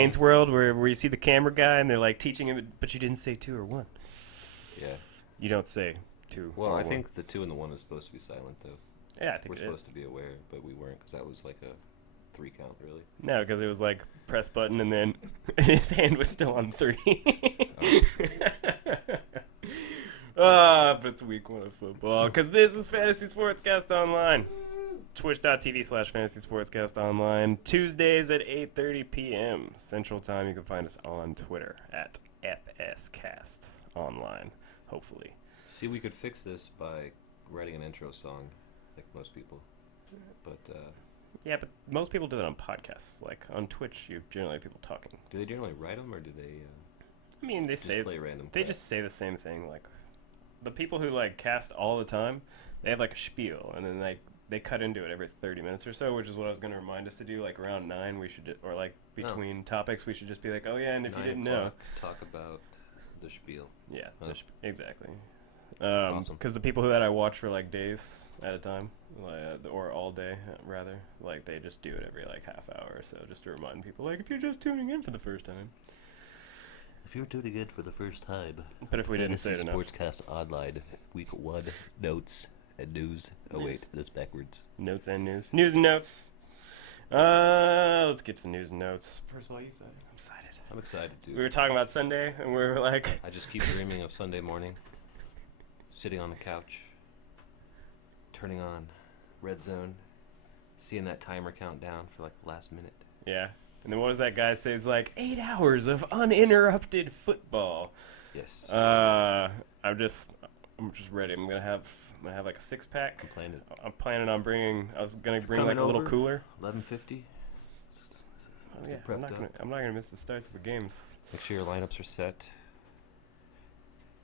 Wayne's World where you see the camera guy and they're like teaching him, but you didn't say 2 or 1. Yeah. You don't say 2 Well, or I 1. think the 2 and the 1 is supposed to be silent, though. Yeah, I think we're supposed to be aware, but we weren't because that was like a 3 count, really. No, because it was like press button and then his hand was still on 3. But it's week 1 of football because this is Fantasy Sportscast Online. Twitch.tv/Fantasy Sportscast Online. Tuesdays at 8:30 p.m. Central Time. You can find us on Twitter at FSCast Online, hopefully. See, we could fix this by writing an intro song, like most people. But, yeah, but most people do that on podcasts. Like, on Twitch, you generally have people talking. do they generally write them, or do they I mean, they just say play random they crap? just say the same thing. Like, the people who, like, cast all the time, they have, like, a spiel, and then, like, they cut into it every 30 minutes or so, which is what I was going to remind us to do. Like, around 9, we should, or, like, between topics, we should just be like, oh, yeah, and if you didn't know. Talk about the spiel. Yeah, exactly. Awesome. Because the people that I watch for, like, days at a time, or all day, rather, like, they just do it every, like, half hour or so, just to remind people, like, if you're just tuning in for the first time. If you're tuning in for the first time. But if we didn't say it enough. Sportscast Online, Week 1, notes and news. Oh, Nice. wait, that's backwards. Notes and news. News and notes. Let's get to the news and notes. First of all, you excited? I'm excited. I'm excited, dude. We were talking about Sunday, and we were like... I just keep dreaming of Sunday morning, sitting on the couch, turning on Red Zone, seeing that timer count down for like the last minute. Yeah. And then what does that guy say? It's like 8 hours of uninterrupted football. Yes. I'm just ready. I'm gonna have like a 6-pack. I'm planning on bringing. I was gonna bring like a little cooler. 11:50. Oh, yeah. I'm not gonna miss the starts of the games. Make sure your lineups are set.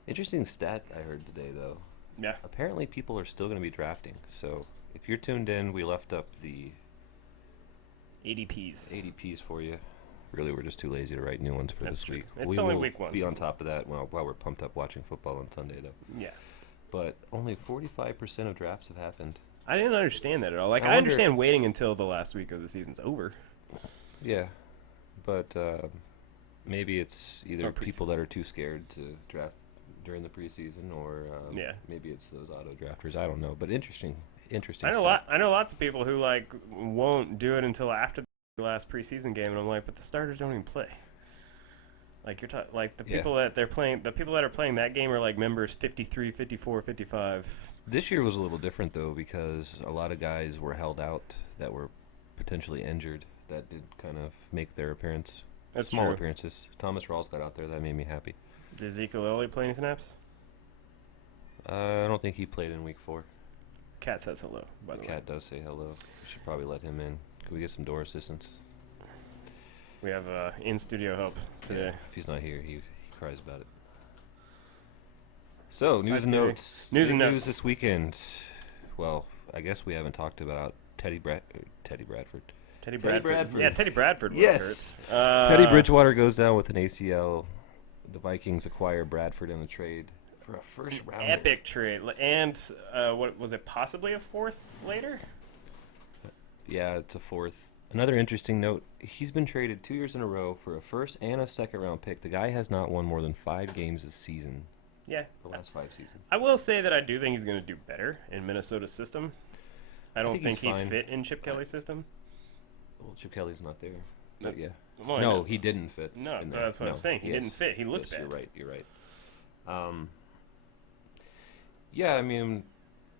Interesting stat I heard today, though. Yeah. Apparently, people are still going to be drafting. So if you're tuned in, we left up the ADPs for you. Really, we're just too lazy to write new ones for this week. It's only week 1. Be on top of that while we're pumped up watching football on Sunday, though. Yeah. But only 45% of drafts have happened. I didn't understand that at all. Like, I understand waiting until the last week of the season's over. Yeah. But maybe it's either people that are too scared to draft during the preseason, or maybe it's those auto drafters. I don't know. But interesting. I know lots of people who like won't do it until after the last preseason game, and I'm like, but the starters don't even play. Like like the people that they're playing, the people that are playing that game are like members 53, 54, 55. This year was a little different though, because a lot of guys were held out that were potentially injured that did kind of make their appearance. That's small true. appearances. Thomas Rawls got out there. That made me happy. Did Ezekiel Elliott play any snaps? I don't think he played in week 4. Cat says hello, by the way. Cat does say hello. We should probably let him in. Could we get some door assistance? We have in-studio help today. Yeah, if he's not here, he cries about it. So, news and notes. News this weekend. Well, I guess we haven't talked about Teddy Bradford. Teddy Bradford. Yeah, Teddy Bradford was yes. hurt. Teddy Bridgewater goes down with an ACL. The Vikings acquire Bradford in a trade for a first round. Epic trade. And what was it, possibly a 4th later? Yeah, it's a 4th. Another interesting note, he's been traded 2 years in a row for a first and a second round pick. The guy has not won more than 5 games this season. Yeah. The last 5 seasons. I will say that I do think he's going to do better in Minnesota's system. I don't think he fit in Chip Kelly's system. Well, Chip Kelly's not there. But yeah. Well, no, he didn't fit. No, that's what I'm saying. He didn't fit. He looked bad. You're right. Yeah, I mean,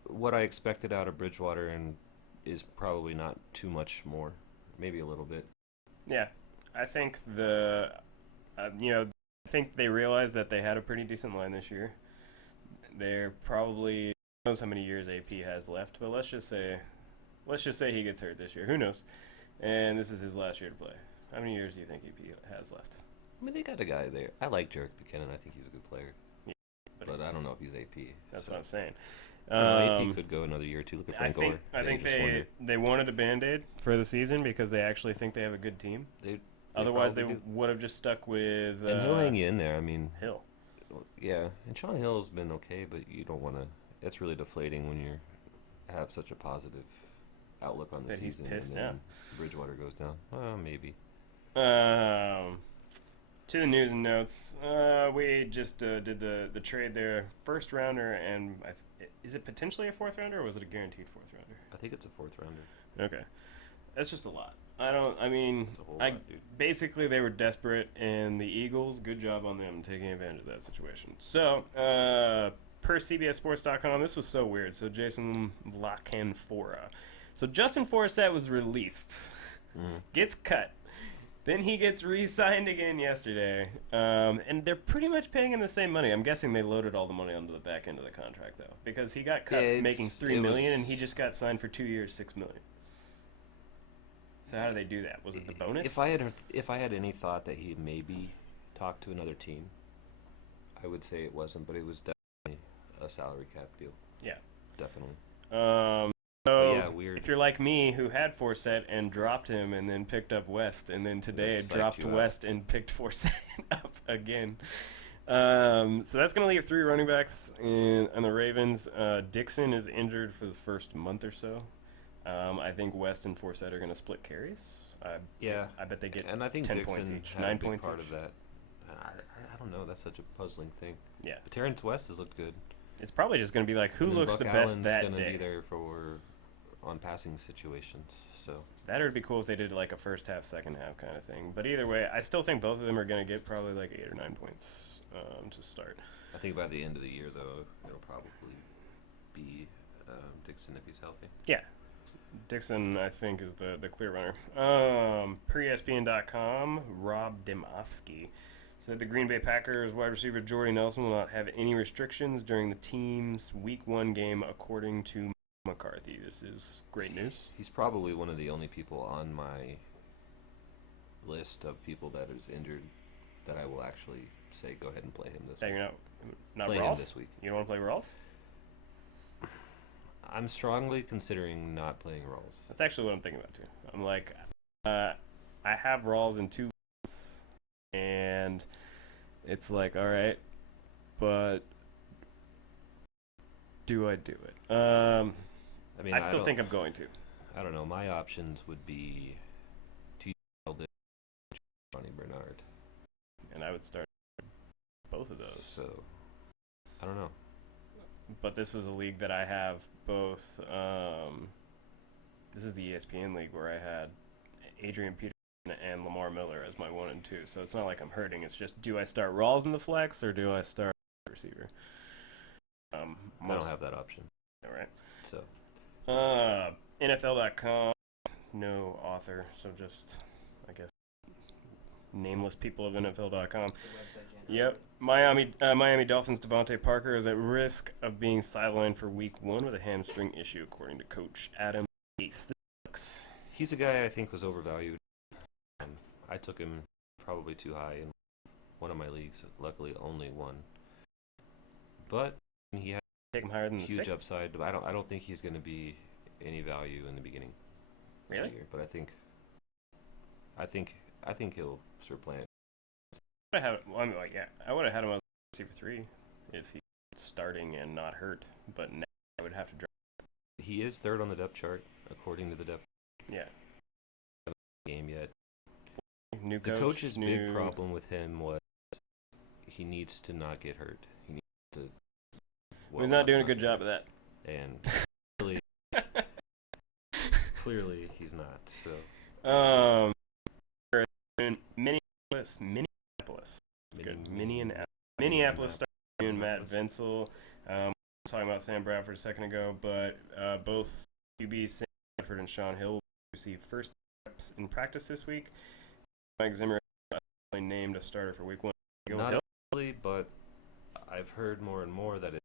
what I expected out of Bridgewater is probably not too much more. Maybe a little bit. Yeah. I think I think they realized that they had a pretty decent line this year. They're probably, who knows how many years AP has left, but let's just say he gets hurt this year. Who knows? And this is his last year to play. How many years do you think AP has left? I mean, they got a guy there. I like Jerick Buchanan. I think he's a good player. Yeah, but I don't know if he's AP. That's what I'm saying. AP could go another year or two. Look at Frank Gore. I think they wanted a Band-Aid for the season because they actually think they have a good team. Otherwise, they would have just stuck with... and he'll hang you in there. I mean... Hill. Yeah, and Sean Hill's been okay, but you don't want to... It's really deflating when you have such a positive outlook on the season. He's pissed and now. then Bridgewater goes down. Maybe. I To the news and notes, we just did the trade there, first rounder, and is it potentially a fourth rounder, or was it a guaranteed fourth rounder? I think it's a fourth rounder. Okay, that's just a lot. I mean, It's a whole lot, dude. basically they were desperate, and the Eagles, good job on them taking advantage of that situation. So, per CBSSports.com, this was so weird. So Jason Lockenfora. So Justin Forsett was released, gets cut. Then he gets re-signed again yesterday, and they're pretty much paying him the same money. I'm guessing they loaded all the money onto the back end of the contract though, because he got cut making $3 million, and he just got signed for 2 years, $6 million. So how did they do that? Was it the bonus? If I had any thought that he maybe talked to another team, I would say it wasn't, but it was definitely a salary cap deal. Yeah, definitely. So yeah, weird. If you're like me, who had Forsett and dropped him, and then picked up West, and then today dropped West and picked Forsett up again. So that's going to leave 3 running backs on the Ravens. Dixon is injured for the first month or so. I think West and Forsett are going to split carries. I bet they get and I think 10 Dixon points each, had 9 a big points part each. of that. I don't know. That's such a puzzling thing. Yeah. But Terrence West has looked good. It's probably just going to be like, who looks Buck the best Allen's that gonna day. Be there for on passing situations. So that would be cool if they did like a first half, second half kind of thing. But either way, I still think both of them are going to get probably like 8 or 9 points to start. I think by the end of the year, though, it'll probably be Dixon if he's healthy. Yeah. Dixon, I think, is the clear runner. Per-ESPN.com, Rob Demofsky said the Green Bay Packers wide receiver Jordy Nelson will not have any restrictions during the team's Week 1 game, according to McCarthy. This is great news. He's probably one of the only people on my list of people that is injured that I will actually say go ahead and play him this week. You're not play Rawls? him this week. You don't want to play Rawls? I'm strongly considering not playing Rawls. That's actually what I'm thinking about too. I'm like, I have Rawls in 2 weeks, and it's like, all right, but do I do it? I mean, I still think I'm going to. I don't know. My options would be T. Johnny Bernard, and I would start both of those. So I don't know. But this was a league that I have both. This is the ESPN league where I had Adrian Peterson and Lamar Miller as my 1 and 2. So it's not like I'm hurting. It's just, do I start Rawls in the flex or do I start receiver? I don't have that option. All right. So NFL.com, no author, so just, I guess, nameless people of NFL.com. Yep. Miami Dolphins Devontae Parker is at risk of being sidelined for Week 1 with a hamstring issue, according to Coach Adam Gase. He's a guy I think was overvalued. I took him probably too high in one of my leagues. Luckily, only one. But he had take him higher than huge the 6th? upside. I don't think he's going to be any value in the beginning. Really? But I think he'll supplant. I would have had him as receiver 3 if he was starting and not hurt. But now I would have to drop. He is 3rd on the depth chart according to the depth. Yeah. Game yet. New the coach, coach's big problem with him was he needs to not get hurt. He needs to. Well, he's not doing a good job of that. And clearly he's not. So. Minneapolis. That's good. Minneapolis starting Matt Venzel. Talking about Sam Bradford a second ago, but both QBs, Sam Bradford and Sean Hill, will receive first steps in practice this week. Mike Zimmer named a starter for Week 1. Not really, but I've heard more and more that it.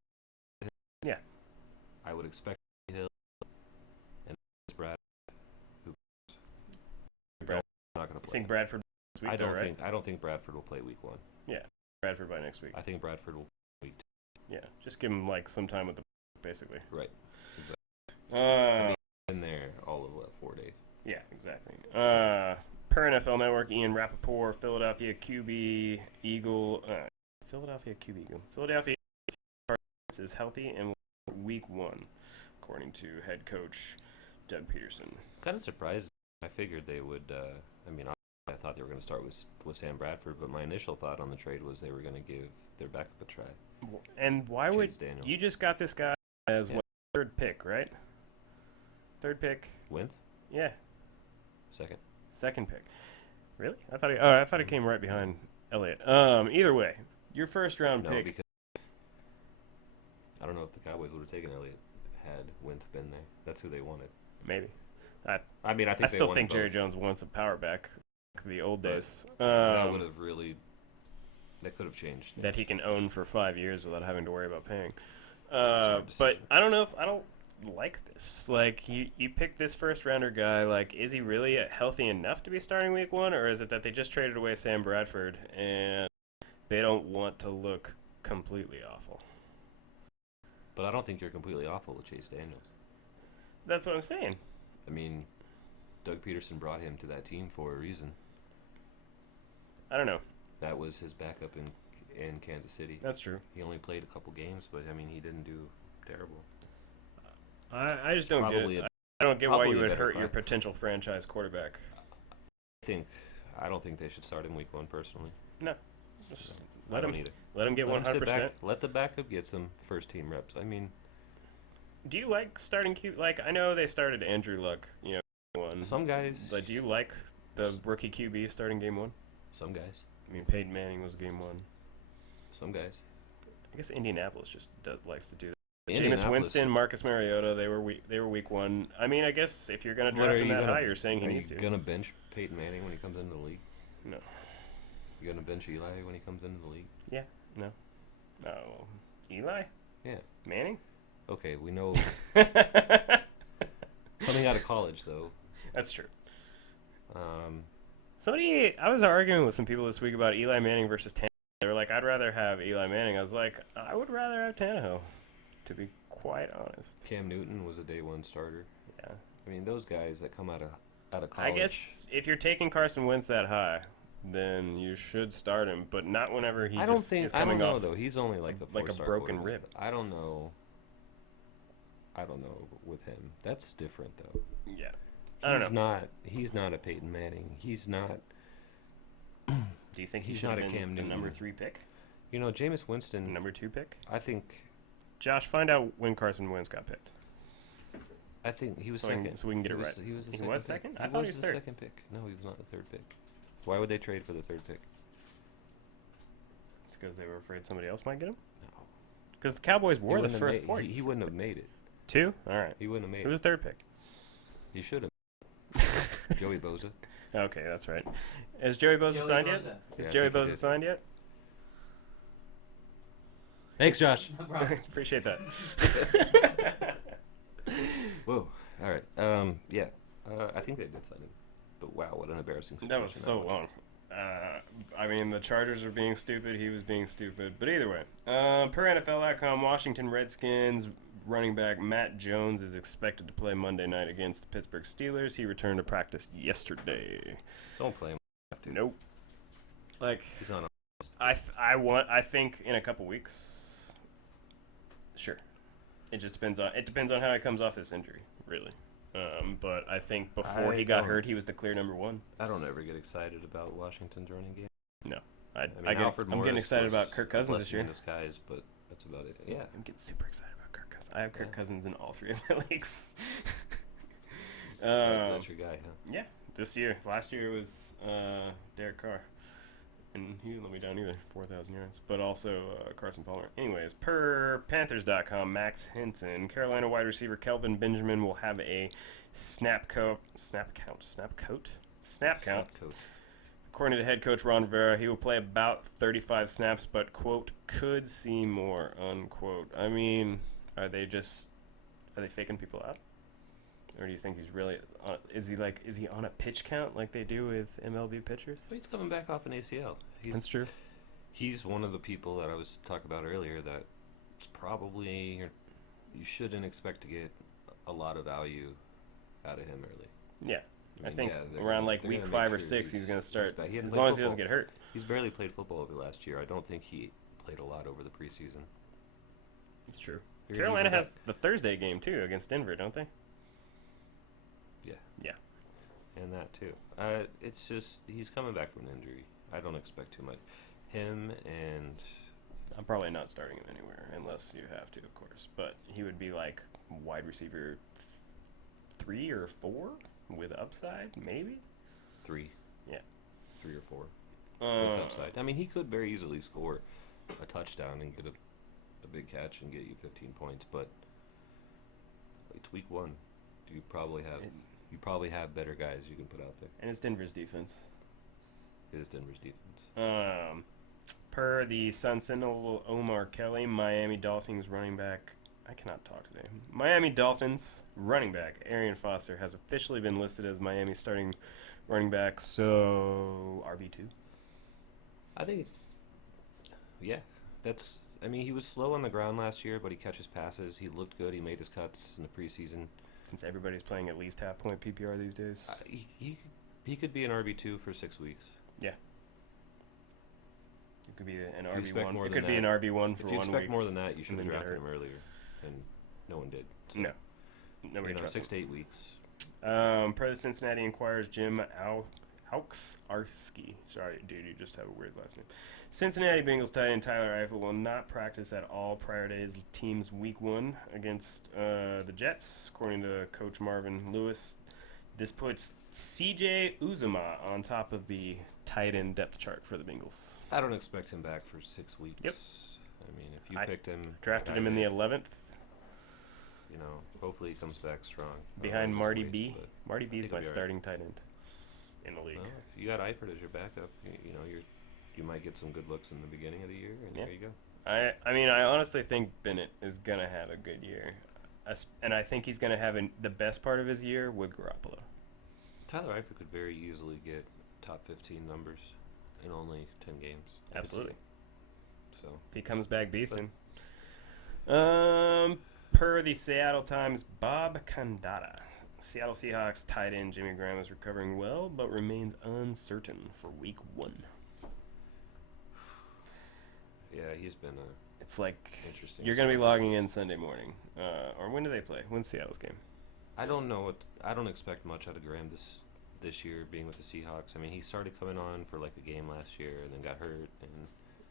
Yeah. I would expect Hill and Bradford. Not going to play. I think Bradford this week, I don't think Bradford will play Week 1. Yeah, Bradford by next week. I think Bradford will play Week 2. Yeah, just give him like some time with the basically. Right. Exactly. In there all of 4 days. Yeah, exactly. Per NFL Network, Ian Rappaport, Philadelphia QB Eagle. Philadelphia is healthy and Week 1, according to head coach Doug Peterson. Kind of surprised. I figured they would. I thought they were going to start with Sam Bradford, but my initial thought on the trade was they were going to give their backup a try. And why Chase would Daniels. you just got this guy as what, third pick, right? Third pick. Wentz? Yeah. Second pick. Really? I thought he came right behind Elliott. Either way, your first round pick. Because I don't know if the Cowboys would have taken Elliott had Wentz been there. That's who they wanted. Maybe. I mean, I still think Jerry Jones wants a power back, like the old days. That would have really. That could have changed. That he can own for 5 years without having to worry about paying. But I don't know if I don't like this. Like you pick this first rounder guy. Like, is he really healthy enough to be starting week 1, or is it that they just traded away Sam Bradford and they don't want to look completely awful? But I don't think you're completely awful with Chase Daniels. That's what I'm saying. I mean, Doug Peterson brought him to that team for a reason. I don't know. That was his backup in Kansas City. That's true. He only played a couple games, but I mean, he didn't do terrible. I just don't get it. I don't get why you would hurt your potential franchise quarterback. I don't think they should start him week 1 personally. No. Just let him either. Let him get 100%. Let the backup get some first team reps. I mean, do you like starting QB? Like, I know they started Andrew Luck, one. Some guys. But do you like the rookie QB starting game 1? Some guys. I mean, Peyton Manning was game 1. Some guys. I guess Indianapolis just likes to do that. Jameis Winston, Marcus Mariota, they were week 1. I mean, I guess if you're going to draft him that high, you're saying he needs to. Are you going to bench Peyton Manning when he comes into the league? No. You going to bench Eli when he comes into the league? Yeah. No. Oh. Eli? Yeah. Manning? Okay, we know. Coming out of college, though. That's true. I was arguing with some people this week about Eli Manning versus Tannehill. They were like, I'd rather have Eli Manning. I was like, I would rather have Tannehill, to be quite honest. Cam Newton was a day 1 starter. Yeah. I mean, those guys that come out of college. I guess if you're taking Carson Wentz that high, then you should start him, but not whenever he is coming off. Though. He's only like a 4-star broken rib. I don't know with him. That's different, though. Yeah. I don't know. He's not a Peyton Manning. He's not. Do you think he's not a Cam Newton? The number 3 pick? Jameis Winston. The number 2 pick? I think. Josh, find out when Carson Wentz got picked. I think he was second. So we can get it right. He was the second. He was second? I thought he was the second pick. No, he was not the 3rd pick. Why would they trade for the 3rd pick? It's because they were afraid somebody else might get him? No. Because the Cowboys were the first point. He wouldn't have made it. 2? All right. He wouldn't have made it. Who was 3rd pick? He should have. Joey Bosa. Okay, that's right. Is Joey Bosa signed yet? Is Joey Bosa signed yet? Thanks, Josh. No problem. Appreciate that. Whoa. All right. Yeah. I think they did sign him. But wow, what an embarrassing situation. That was so long. I mean, the Chargers were being stupid. He was being stupid. But either way, per NFL.com, Washington Redskins running back Matt Jones is expected to play Monday night against the Pittsburgh Steelers. He returned to practice yesterday. Don't play him. Nope. Like, he's on. I think in a couple weeks. Sure. It depends on how he comes off this injury, really. But I think before he got hurt, he was the clear number 1. I don't ever get excited about Washington's running game. No. I'm getting excited about Kirk Cousins this year. In disguise, but that's about it. Yeah. I'm getting super excited about Kirk Cousins. I have Kirk Cousins in all 3 of my leagues. That's your guy, huh? Yeah. This year. Last year it was Derek Carr. And he didn't let me down either, 4,000 yards. But also Carson Palmer. Anyways, per Panthers.com, Max Henson, Carolina wide receiver Kelvin Benjamin will have a snap count. According to head coach Ron Rivera, he will play about 35 snaps, but, quote, could see more, unquote. I mean, are they faking people out? Or do you think he's really is he on a pitch count like they do with MLB pitchers? Well, he's coming back off an ACL. That's true. He's one of the people that I was talking about earlier that it's probably you shouldn't expect to get a lot of value out of him early. Yeah. I think around week 5 or 6 he's going to start as long as he doesn't get hurt. He's barely played football over last year. I don't think he played a lot over the preseason. It's true. Carolina has the Thursday game too against Denver, don't they? Yeah. Yeah. And that too. It's just he's coming back from an injury. I don't expect too much. Him and I'm probably not starting him anywhere unless you have to, of course. But he would be like wide receiver 3 or 4 with upside, maybe 3. Yeah, 3 or 4 with upside. I mean, he could very easily score a touchdown and get a big catch and get you 15 points. But it's week 1. You probably have better guys you can put out there. And it's Denver's defense. It is Denver's defense. Per the Sun Sentinel Omar Kelly, Miami Dolphins running back. I cannot talk today. Miami Dolphins running back Arian Foster has officially been listed as Miami's starting running back. So RB2. I think, yeah, that's. I mean, he was slow on the ground last year, but he catches passes. He looked good. He made his cuts in the preseason. Since everybody's playing at least half-point PPR these days, he could be an RB2 for 6 weeks. Yeah. It could be an RB1. It could be an RB1 for 1 week. If you expect more than that, you should have drafted him earlier, and no one did. So, no. Nobody trusts 6 to 8 weeks. Per the Cincinnati Enquirer's Jim Hauksarski. Sorry, dude, you just have a weird last name. Cincinnati Bengals tight end Tyler Eifert will not practice at all prior to his team's Week 1 against the Jets, according to Coach Marvin Lewis. This puts C.J. Uzomah on top of the tight end depth chart for the Bengals. I don't expect him back for 6 weeks. Yep. I mean, if you picked him, drafted him in the 11th. You know, hopefully he comes back strong. Behind Marty B. Marty B is my starting tight end in the league. Well, if you got Eifert as your backup, you know you might get some good looks in the beginning of the year, and there you go. I mean, I honestly think Bennett is gonna have a good year, and I think he's gonna have the best part of his year with Garoppolo. Tyler Eifert could very easily get top 15 numbers in only 10 games. Absolutely. So if he comes back beasting. Per the Seattle Times, Bob Candata. Seattle Seahawks tight end Jimmy Graham is recovering well, but remains uncertain for Week 1. Yeah, he's been it's like interesting. You're going to be logging in Sunday morning. Or when do they play? When's Seattle's game? I don't know. I don't expect much out of Graham this year being with the Seahawks. I mean, he started coming on for like a game last year and then got hurt. And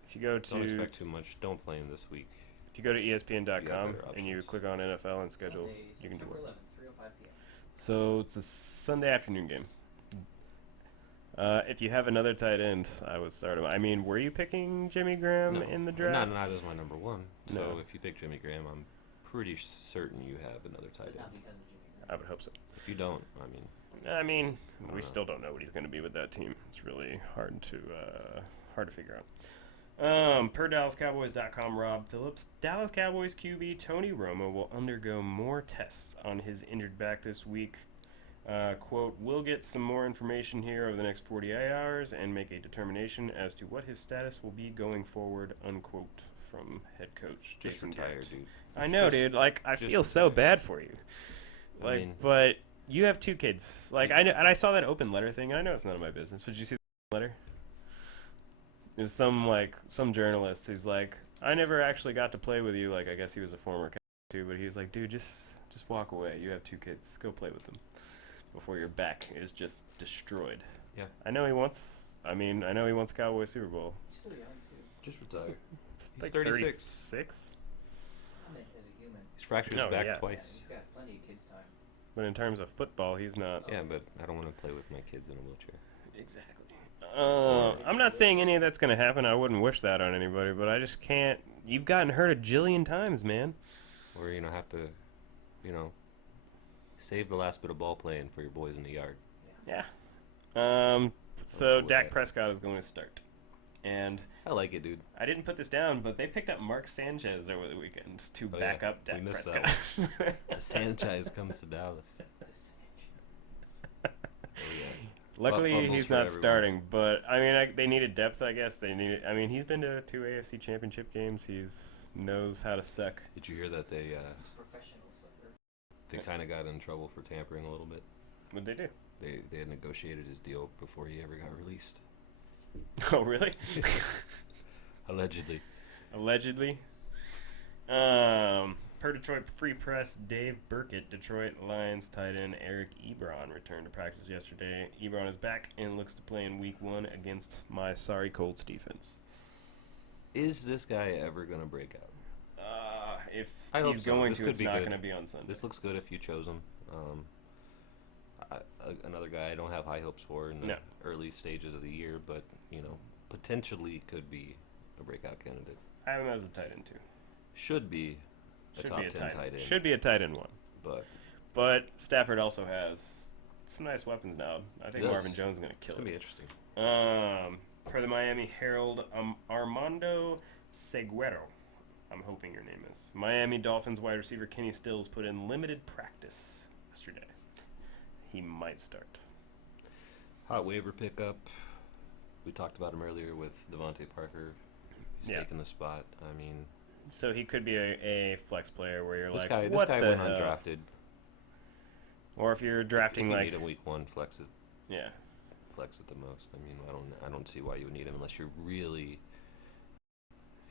if you go to, don't expect too much. Don't play him this week. If you go to ESPN.com and you click on NFL and schedule, Sunday, you can do it. 3:05 p.m. So it's a Sunday afternoon game. If you have another tight end, I would start him. I mean, were you picking Jimmy Graham in the draft? Not as my number 1. So No. if you pick Jimmy Graham, I'm pretty certain you have another tight end. Not because of Jimmy Graham. I would hope so. If you don't, I mean, we still don't know what he's going to be with that team. It's really hard to figure out. Per DallasCowboys.com, Rob Phillips, Dallas Cowboys QB Tony Romo will undergo more tests on his injured back this week. Quote, we'll get some more information here over the next 48 hours and make a determination as to what his status will be going forward, unquote, from head coach Jason retire, Garrett. dude. I know, dude. Like, I feel so bad for you. Like, but you have 2 kids. Like, I know, and I saw that open letter thing. And I know it's none of my business, but did you see the letter? It was some journalist who's like, I never actually got to play with you. Like, I guess he was a former Cow too, but he was like, dude, just walk away. You have 2 kids. Go play with them before your back is just destroyed. Yeah. I know he wants Cowboys Super Bowl. He's still young, too. Just retire. It's He's like 36. 36? I mean, as a human. He's fractured his back Yeah, twice. he's got plenty of kids' time. But in terms of football, he's not. Yeah, but I don't want to play with my kids in a wheelchair. Exactly. I'm not saying any of that's going to happen. I wouldn't wish that on anybody, but I just can't. You've gotten hurt a jillion times, man. Or, have to, save the last bit of ball playing for your boys in the yard. Yeah. So Dak Prescott is going to start. And I like it, dude. I didn't put this down, but they picked up Mark Sanchez over the weekend to back up Dak Prescott. Sanchez comes to Dallas. Luckily, he's not starting, but I mean, they needed depth. I guess they needed. I mean, he's been to 2 AFC Championship games. He's knows how to suck. Did you hear that they? He's a professional sucker. They kind of got in trouble for tampering a little bit. What'd they do? They had negotiated his deal before he ever got released. Oh, really? Allegedly. Allegedly. Per Detroit Free Press, Dave Burkett, Detroit Lions tight end Eric Ebron returned to practice yesterday. Ebron is back and looks to play in Week 1 against my sorry Colts defense. Is this guy ever going to break out? If I hope he's so. going This to, could it's be not good. going to be on Sunday. This looks good if you chose him. Another guy I don't have high hopes for in the No. early stages of the year, but, potentially could be a breakout candidate. I have him as a tight end, too. Should be a top 10 tight end. Should be a tight end 1. But Stafford also has some nice weapons now. I think Yes. Marvin Jones is going to kill it's going to be it. interesting. Per the Miami Herald, Armando Seguero, I'm hoping your name is. Miami Dolphins wide receiver Kenny Stills put in limited practice yesterday. He might start. Hot waiver pickup. We talked about him earlier with Devontae Parker. He's taking the spot. I mean, So he could be a flex player where you're this like, guy what the went hell? undrafted. Or if you're drafting if you like, need him week 1, flex it the most. I mean, I don't see why you would need him unless you're really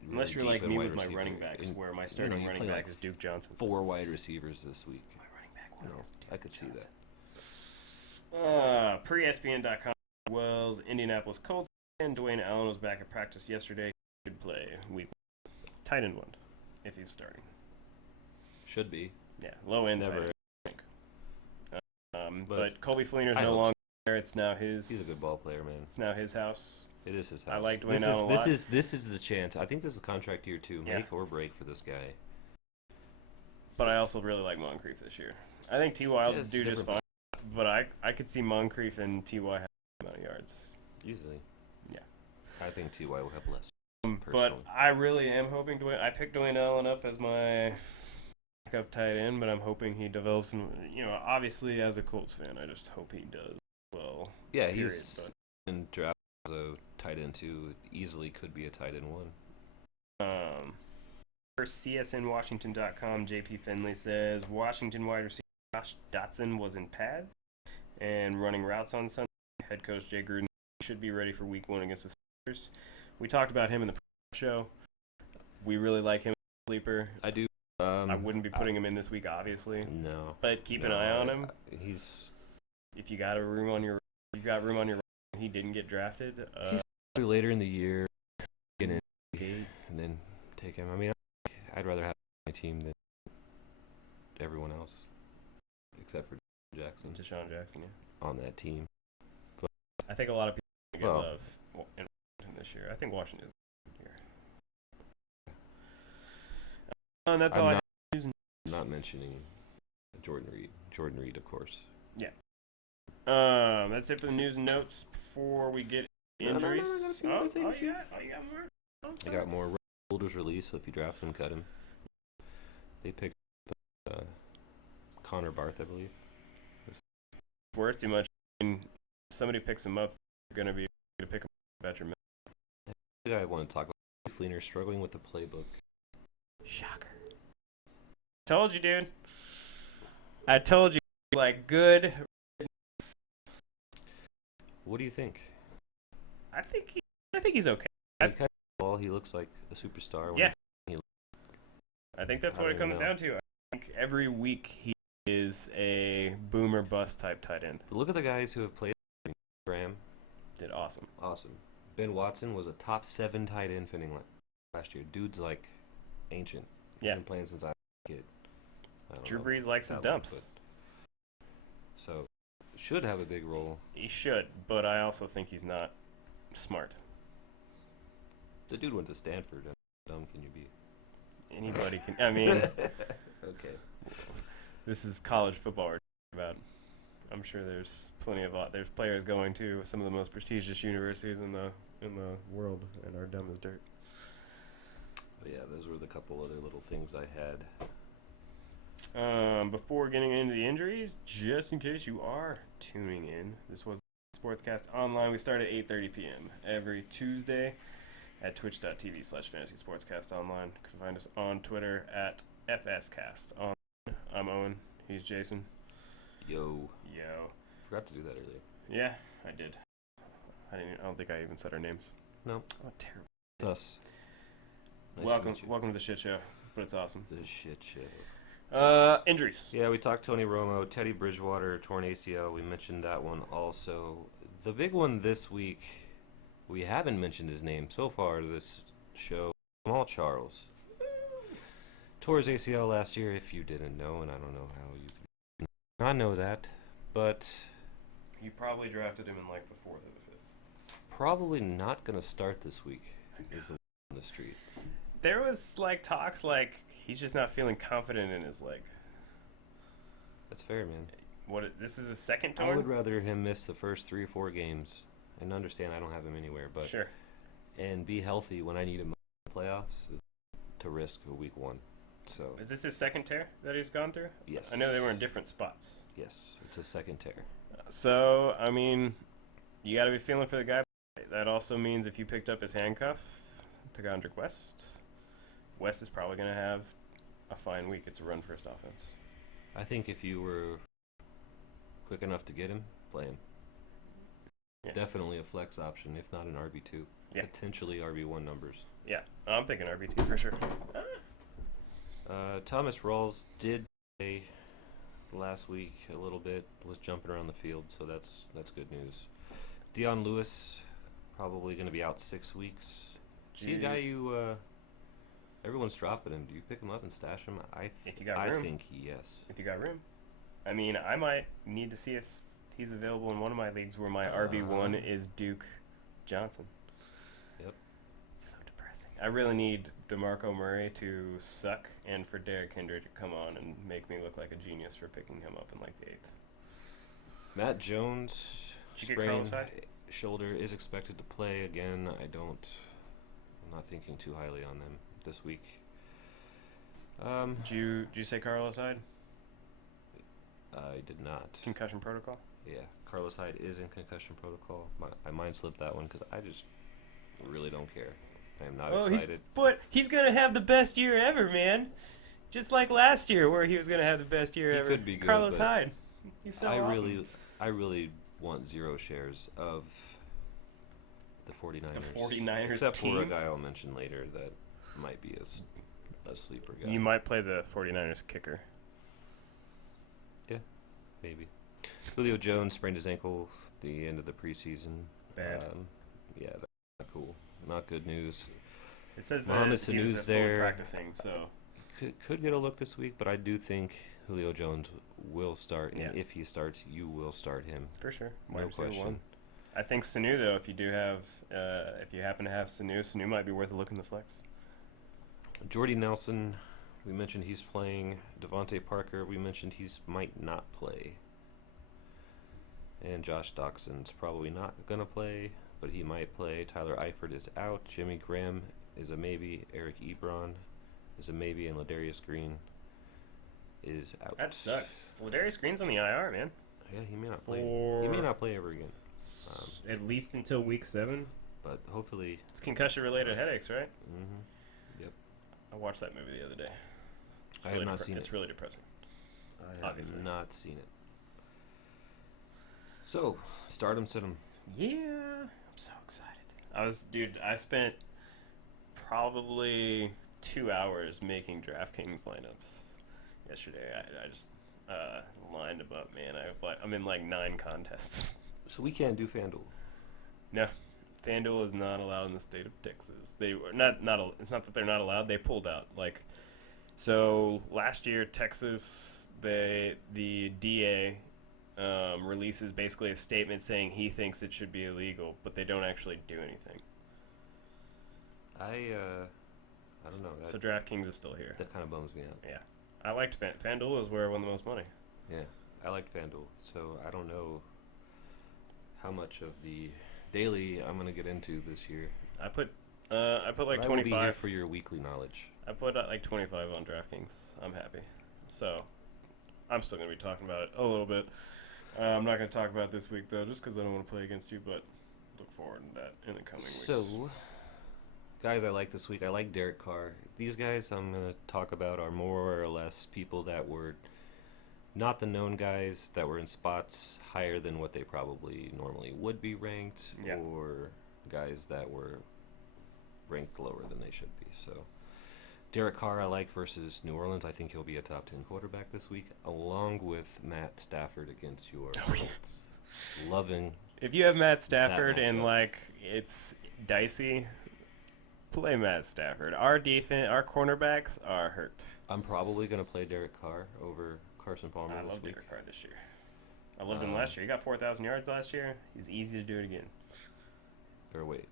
unless you're deep like in me wide with my receiver. running backs, And, where my starting you running play back like is Duke Johnson. 4 wide receivers this week. My running back You one know, is Duke I could see Johnson. that. Pre-ESPN.com, Wells, Indianapolis Colts, and Dwayne Allen was back at practice yesterday. He could play week 1. Tight end 1, if he's starting. Should be. Yeah, low end Never. tight end, I think. But But Colby Fleener's I no hope longer there. It's now his. He's a good ball player, man. It's now his house. It is his house. I like Dwayne this Allen a lot. This is the chance. I think this is a contract year 2, Yeah. make or break for this guy. But I also really like Moncrief this year. I think T.Y. will it's do just fine. different. But I could see Moncrief and T.Y. have the amount of yards. Easily. Yeah. I think T.Y. will have less. But Personally. I really am hoping I picked Dwayne Allen up as my backup tight end, but I'm hoping he develops. And obviously as a Colts fan, I just hope he does well. Yeah, period, he's in draft as a tight end 2. Easily could be a tight end 1. For CSNWashington.com, JP Finley says Washington wide receiver Josh Dotson was in pads and running routes on Sunday. Head coach Jay Gruden should be ready for week 1 against the Steelers. We talked about him in the show. We really like him as a sleeper. I do. I wouldn't be putting him in this week, obviously, No. but keep an eye on him. He's If you got room on your he didn't get drafted. He's probably later in the year, get in, and then take him. I mean, I'd rather have my team than everyone else, except for Jackson Deshaun Jackson, yeah. on that team. I think a lot of people get Well- love in Washington this year. I think Washington is here. And that's all I have. Not mentioning Jordan Reed. Jordan Reed, of course. That's it for the news and notes before we get injuries. I got a few other things you here. got more? I'm They sorry. got more holders released, so if you draft him, cut him. They picked Connor Barth, I believe. Worth too much. I mean, if somebody picks him up, they're going to be to pick him up at your minute. The guy I want to talk about, Fleener, struggling with the playbook. Shocker. Told you, dude. I told you. Like, good. What do you think? I think he's okay. He catches the ball, he looks like a superstar. When Yeah. I think that's I what don't it comes even know. down to. I think every week he is a boomer bust type tight end. But look at the guys who have played. Graham, Did awesome. awesome. Ben Watson was a top 7 tight end finishing last year. Dude's like ancient. He's Yeah. been playing since I was a kid. I don't Drew know Brees likes his that long, dumps. but- So, should have a big role. He should, but I also think he's not smart. The dude went to Stanford. How dumb can you be? Anybody can. I mean, Okay. this is college football we're talking about. I'm sure there's there's players going to some of the most prestigious universities in the world and are dumb as dirt. But yeah, those were the couple other little things I had. Before getting into the injuries, just in case you are tuning in, this was Sportscast Online. We start at 8:30 p.m. every Tuesday at twitch.tv/fantasysportscastonline. You can find us on Twitter at FSCast. I'm Owen. He's Jason. Yo. Forgot to do that earlier. Yeah, I did. I don't think I even said our names. No. Oh, terrible. It's us. Nice to welcome meet you. to the shit show. but it's awesome. The shit show. Injuries. Yeah, we talked Tony Romo, Teddy Bridgewater, torn ACL. We mentioned that one also. The big one this week, we haven't mentioned his name so far this show. Jamal Charles tore his ACL last year. If you didn't know, and I don't know how you could not know that, but You probably drafted him in like the 4th or the 5th. probably not gonna start this week. Is on the street. There was like talks like he's just not feeling confident in his leg. That's fair, man. This is his second I torn? would rather him miss the first 3 or 4 games, and understand I don't have him anywhere, but Sure. and be healthy when I need him in the playoffs to risk a week 1. So Is this his second tear that he's gone through? yes, I know they were in different spots. Yes, it's a second tear. So, I mean, you got to be feeling for the guy. That also means if you picked up his handcuff to Gondrick West is probably going to have a fine week. It's a run-first offense. I think if you were quick enough to get him, play him. Yeah. Definitely a flex option, if not an RB2. Yeah. Potentially RB1 numbers. Yeah, I'm thinking RB2 for sure. Thomas Rawls did play last week a little bit, was jumping around the field, so that's good news. Dion Lewis probably going to be out 6 weeks. Is he a guy everyone's dropping him? Do you pick him up and stash him? If you got room. think yes. If you got room. I mean, I might need to see if he's available in one of my leagues where my RB1 is Duke Johnson. Yep. So depressing. I really need DeMarco Murray to suck and for Derrick Henry to come on and make me look like a genius for picking him up in like the 8th. Matt Jones, Did you get Carlos sprained Hyde? shoulder, is expected to play again. I'm not thinking too highly on them this week. Did you say Carlos Hyde? I did not. Concussion protocol? Yeah, Carlos Hyde is in concussion protocol. I mind slipped that one because I just really don't care. I am not excited. He's going to have the best year ever, man. Just like last year where he was going to have the best year He ever. could be good, Carlos but Hyde. He's so awesome. I really want 0 shares of the 49ers. The 49ers Except team? for a guy I'll mention later that might be a sleeper guy. You might play the 49ers kicker. Maybe. Julio Jones sprained his ankle at the end of the preseason. Bad. Yeah, that's not cool. Not good news. It says Mohamed that he was Sanu's fully there. practicing, so Could get a look this week, but I do think Julio Jones will start, and Yeah. if he starts, you will start him. for sure. No Wide receiver question. one. I think Sanu though, if you happen to have Sanu might be worth a look in the flex. Jordy Nelson, we mentioned he's playing. Devontae Parker, we mentioned might not play. And Josh Doxson's probably not going to play, but he might play. Tyler Eifert is out. Jimmy Graham is a maybe. Eric Ebron is a maybe. And Ladarius Green is out. That sucks. Ladarius Green's on the IR, man. Yeah, he may not play. He may not play ever again. At least until week 7. But hopefully. It's concussion-related headaches, right? Mm-hmm. Yep. I watched that movie the other day. I have not seen it. It's really depressing. I have Obviously. not seen it. So, start him, sit him. Yeah, I'm so excited. I spent probably 2 hours making DraftKings lineups yesterday. I just lined them up, man. I'm in like 9 contests. So we can't do FanDuel. No, FanDuel is not allowed in the state of Texas. They were not. It's not that they're not allowed. They pulled out. So last year, Texas, the DA releases basically a statement saying he thinks it should be illegal, but they don't actually do anything. I don't know. So DraftKings is still here. That kind of bums me out. Yeah, I liked FanDuel is where I won the most money. Yeah, I liked FanDuel. So I don't know how much of the daily I'm gonna get into this year. I put like But I will 25 be here for your weekly knowledge. I put like 25 on DraftKings. I'm happy. So I'm still gonna be talking about it a little bit. I'm not gonna talk about it this week though, just because I don't want to play against you. But look forward to that in the coming weeks. So, guys, I like this week. I like Derek Carr. These guys I'm gonna talk about are more or less people that were not the known guys that were in spots higher than what they probably normally would be ranked, Yeah. or guys that were ranked lower than they should be. So Derek Carr I like versus New Orleans. I think he'll be a top 10 quarterback this week, along with Matt Stafford against your Oh, yeah. Colts. Loving. If you have Matt Stafford and matchup. like it's dicey, play Matt Stafford. Our defense, our cornerbacks are hurt. I'm probably going to play Derek Carr over Carson Palmer I this love week. Derek Carr this year. I loved him last year. He got 4,000 yards last year. He's easy to do it again. Or wait.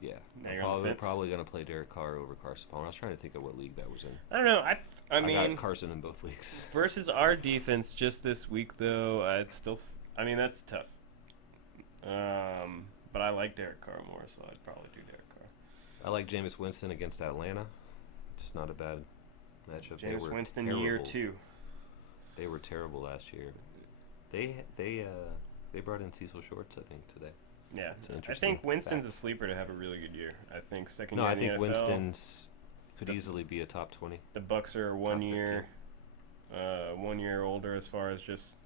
Yeah. Now I'm you're on the fence? probably going to play Derek Carr over Carson Palmer. I was trying to think of what league that was in. I don't know. I I mean, got Carson in both leagues. versus our defense just this week, though, it's still. I mean, that's tough. But I like Derek Carr more, so I'd probably do Derek Carr. I like Jameis Winston against Atlanta. It's not a bad matchup. They Jameis were Winston, terrible. year 2. They were terrible last year. They brought in Cecil Shorts, I think, today. Yeah, It's an I interesting think Winston's fact. a sleeper to have a really good year. I think second No, year I in the think NFL, Winston's could The- easily be a top 20. the Bucks are one Top year, 1 year older as far as just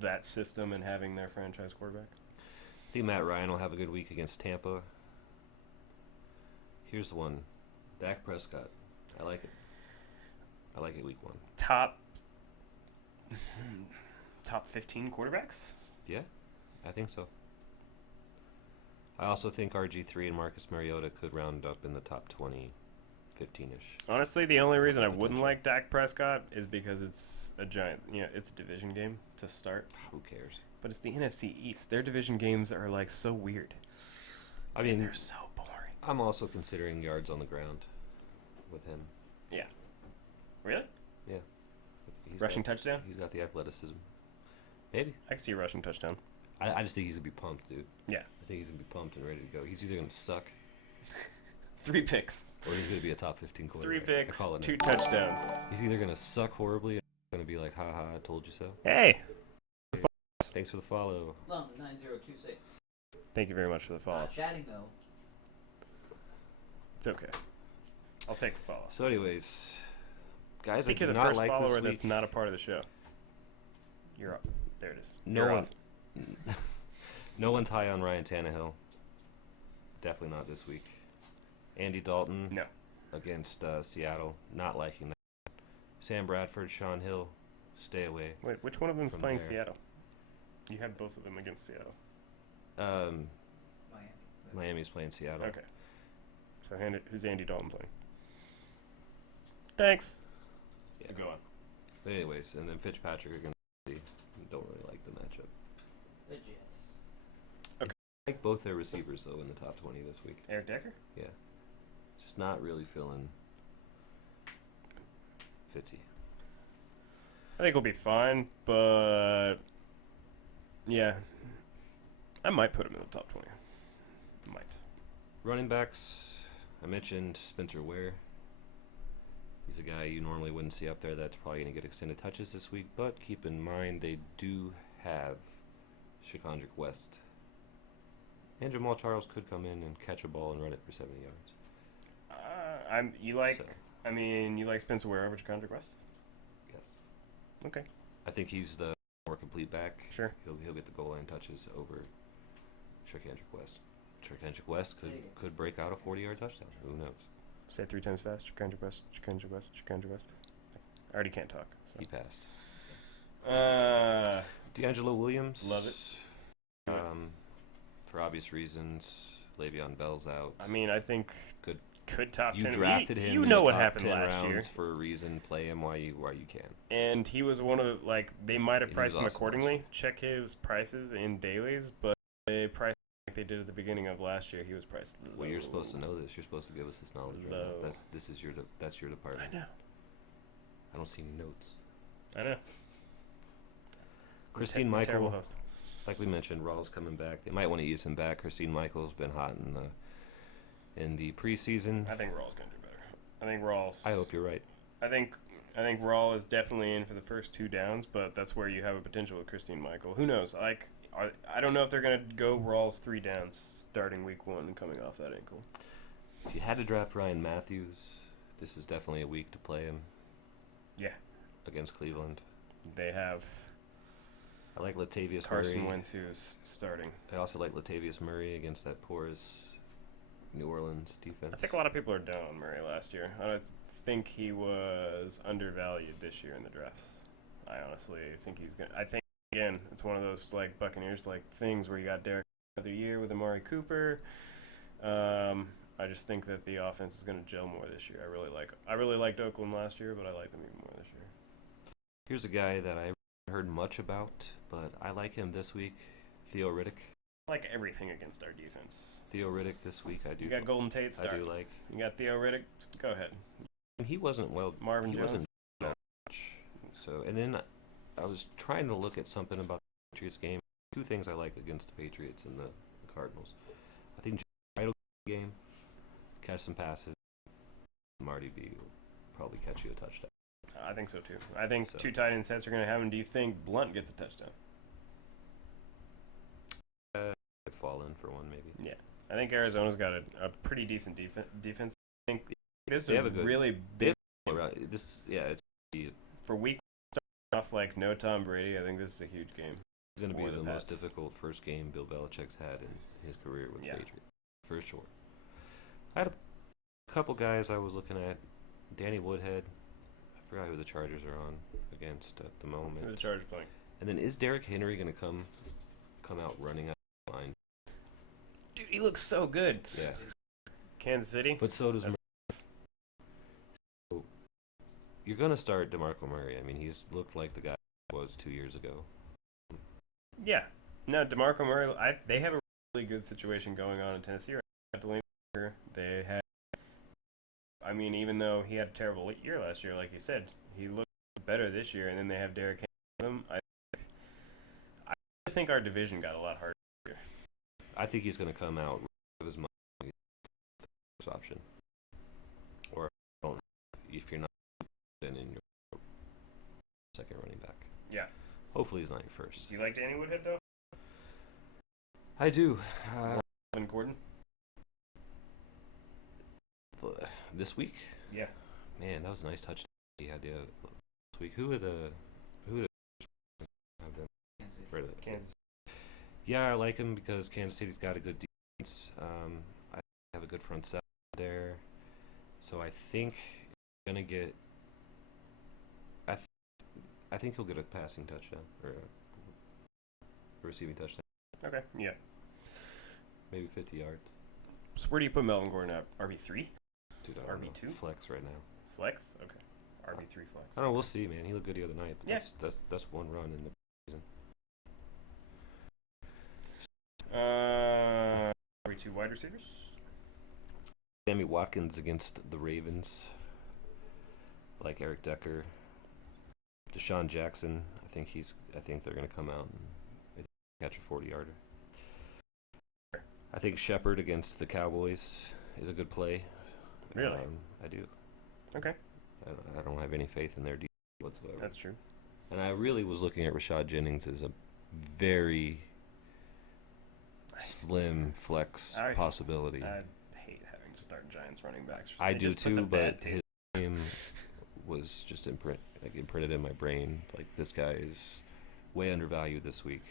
that system and having their franchise quarterback. I think Matt Ryan will have a good week against Tampa. Here's the one. Dak Prescott. I like it. I like it week 1. Top 15 quarterbacks. Yeah, I think so. I also think RG3 and Marcus Mariota could round up in the top 20, 15-ish. Honestly, the only reason I wouldn't Potential. like Dak Prescott is because it's a giant, it's a division game to start. Who cares? But it's the NFC East. Their division games are like so weird. I mean, They're so boring. I'm also considering yards on the ground with him. Really? Yeah. He's Rushing got, touchdown? He's got the athleticism. Maybe. I can see a rushing touchdown. I just think he's going to be pumped, dude. Yeah. I think he's going to be pumped and ready to go. He's either going to suck 3 picks. or he's going to be a top 15 quarterback. 3 picks, I call it 2 now. touchdowns. He's either going to suck horribly or going to be like, ha ha, I told you so. Hey, Thanks for the follow. Lum 9026. thank you very much for the follow. Chatting though. It's okay. I'll take the follow. So, anyways, I guys, I think do you're the not first like follower this week. that's not a part of the show. You're up. There it is. No You're one- awesome. No one's high on Ryan Tannehill. Definitely not this week. Andy Dalton No. against Seattle. Not liking that. Sam Bradford, Sean Hill. Stay away. Wait, which one of them's From playing there. Seattle? You had both of them against Seattle. Miami. Miami's playing Seattle. Okay. So who's Andy Dalton playing? Thanks. Yeah. Go on. But anyways, and then Fitzpatrick against the don't really like the matchup. The Jets. I like both their receivers though in the top 20 this week. Eric Decker? Yeah. Just not really feeling Fitzy. I think we'll be fine, but yeah, I might put him in the top 20. Might. Running backs, I mentioned Spencer Ware. He's a guy you normally wouldn't see up there that's probably going to get extended touches this week, but keep in mind they do have Shakondrick West. And Jamal Charles could come in and catch a ball and run it for 70 yards. You like? So, I mean, you like Spencer Ware over Condrick West? yes. Okay, I think he's the more complete back. sure. He'll get the goal line touches over Shakondrick West. Shakondrick West could break out a 40-yard touchdown. Who knows? Say it 3 times fast. Condrick West. Condrick West. Condrick West. I already can't talk. He passed. So. D'Angelo Williams. Love it. For obvious reasons, Le'Veon Bell's out. I mean, I think Good. could top You 10. drafted him. You in know the what top happened 10 last rounds year. for a reason. Play him while you can. And he was one of they might have He priced was him awesome accordingly. Check his prices in dailies, but they priced him like they did at the beginning of last year. He was priced low. Well, you're supposed to know this. You're supposed to give us this knowledge. Right now. Low. That's your department. I know. I don't see notes. I know. Christine Terrible Michael, host. like we mentioned, Rawls coming back. They might want to ease him back. Christine Michael's been hot in the preseason. I think Rawls gonna do better. I think Rawls. I hope you're right. I think Rawl is definitely in for the first 2 downs, but that's where you have a potential with Christine Michael. Who knows? I don't know if they're gonna go Rawls 3 downs starting week 1 and coming off that ankle. If you had to draft Ryan Matthews, this is definitely a week to play him. Yeah. Against Cleveland. They have I like Latavius Carson Murray. Wentz who's starting. I also like Latavius Murray against that porous New Orleans defense. I think a lot of people are down on Murray last year. I don't think he was undervalued this year in the drafts. I honestly think he's gonna. I think again, it's one of those like Buccaneers like things where you got Derek another year with Amari Cooper. I just think that the offense is going to gel more this year. I really liked Oakland last year, but I like them even more this year. Here's a guy that I haven't heard much about, but I like him this week. Theo Riddick. I like everything against our defense. Theo Riddick this week, I do. You got Golden Tate I starting. do like. You got Theo Riddick. Go ahead. He wasn't well. Marvin he Jones. wasn't much. So, and then I was trying to look at something about the Patriots game. Two things I like against the Patriots and the Cardinals. I think Idle game, catch some passes. Marty V will probably catch you a touchdown. I think so too. I think So- two tight end sets are going to happen. Do you think Blunt gets a touchdown? Could fall in for one maybe. Yeah. I think Arizona's got a pretty decent defense. I think this They is have a good- really big Right. This, yeah, it's for week starting off like no Tom Brady. I think this is a huge game. going to be For the the most Pats. difficult first game Bill Belichick's had in his career with Yeah. the Patriots, for sure. I had a couple guys I was looking at. Danny Woodhead. I forgot who the Chargers are on against at the moment. The Chargers playing. And then is Derrick Henry going to come out running out of line? Dude, he looks so good. Yeah. Kansas City. But so does That's- Murray. So you're going to start DeMarco Murray. I mean, he's looked like the guy he was 2 years ago. Yeah. No, DeMarco Murray. They have a really good situation going on in Tennessee right now. They had. I mean, even though he had a terrible year last year, like you said, he looked better this year. And then they have Derrick Henry with him. I think our division got a lot harder. I think he's going to come out of his mind first option. Or if you're not, then in your second running back. Yeah. Hopefully he's not your first. Do you like Danny Woodhead though? I do. Melvin Gordon. This week, Yeah. man, that was a nice touchdown he had the last week. Who would have them? Kansas City. Right at- Kansas. Yeah, I like him because Kansas City's got a good defense. I have a good front seven there, so I think he's gonna get. I think he'll get a passing touchdown or a receiving touchdown, Okay. Yeah. maybe 50 yards. So where do you put Melvin Gordon at? RB3? Dude, I don't know. RB2? Flex right now. Flex? Okay. RB3 flex. I don't know. We'll see, man. He looked good the other night. But Yeah. That's one run in the season. RB2 wide receivers? Sammy Watkins against the Ravens. Like Eric Decker. Deshaun Jackson. I think they're gonna come out and catch a 40-yarder. I think Shepard against the Cowboys is a good play. Really? I do. Okay. I don't have any faith in their defense whatsoever. That's true. And I really was looking at Rashad Jennings as a very slim flex I- possibility. I hate having to start Giants running backs. I It do just puts a too, bad but taste. his name was just imprinted in my brain. Like, this guy is way undervalued this week.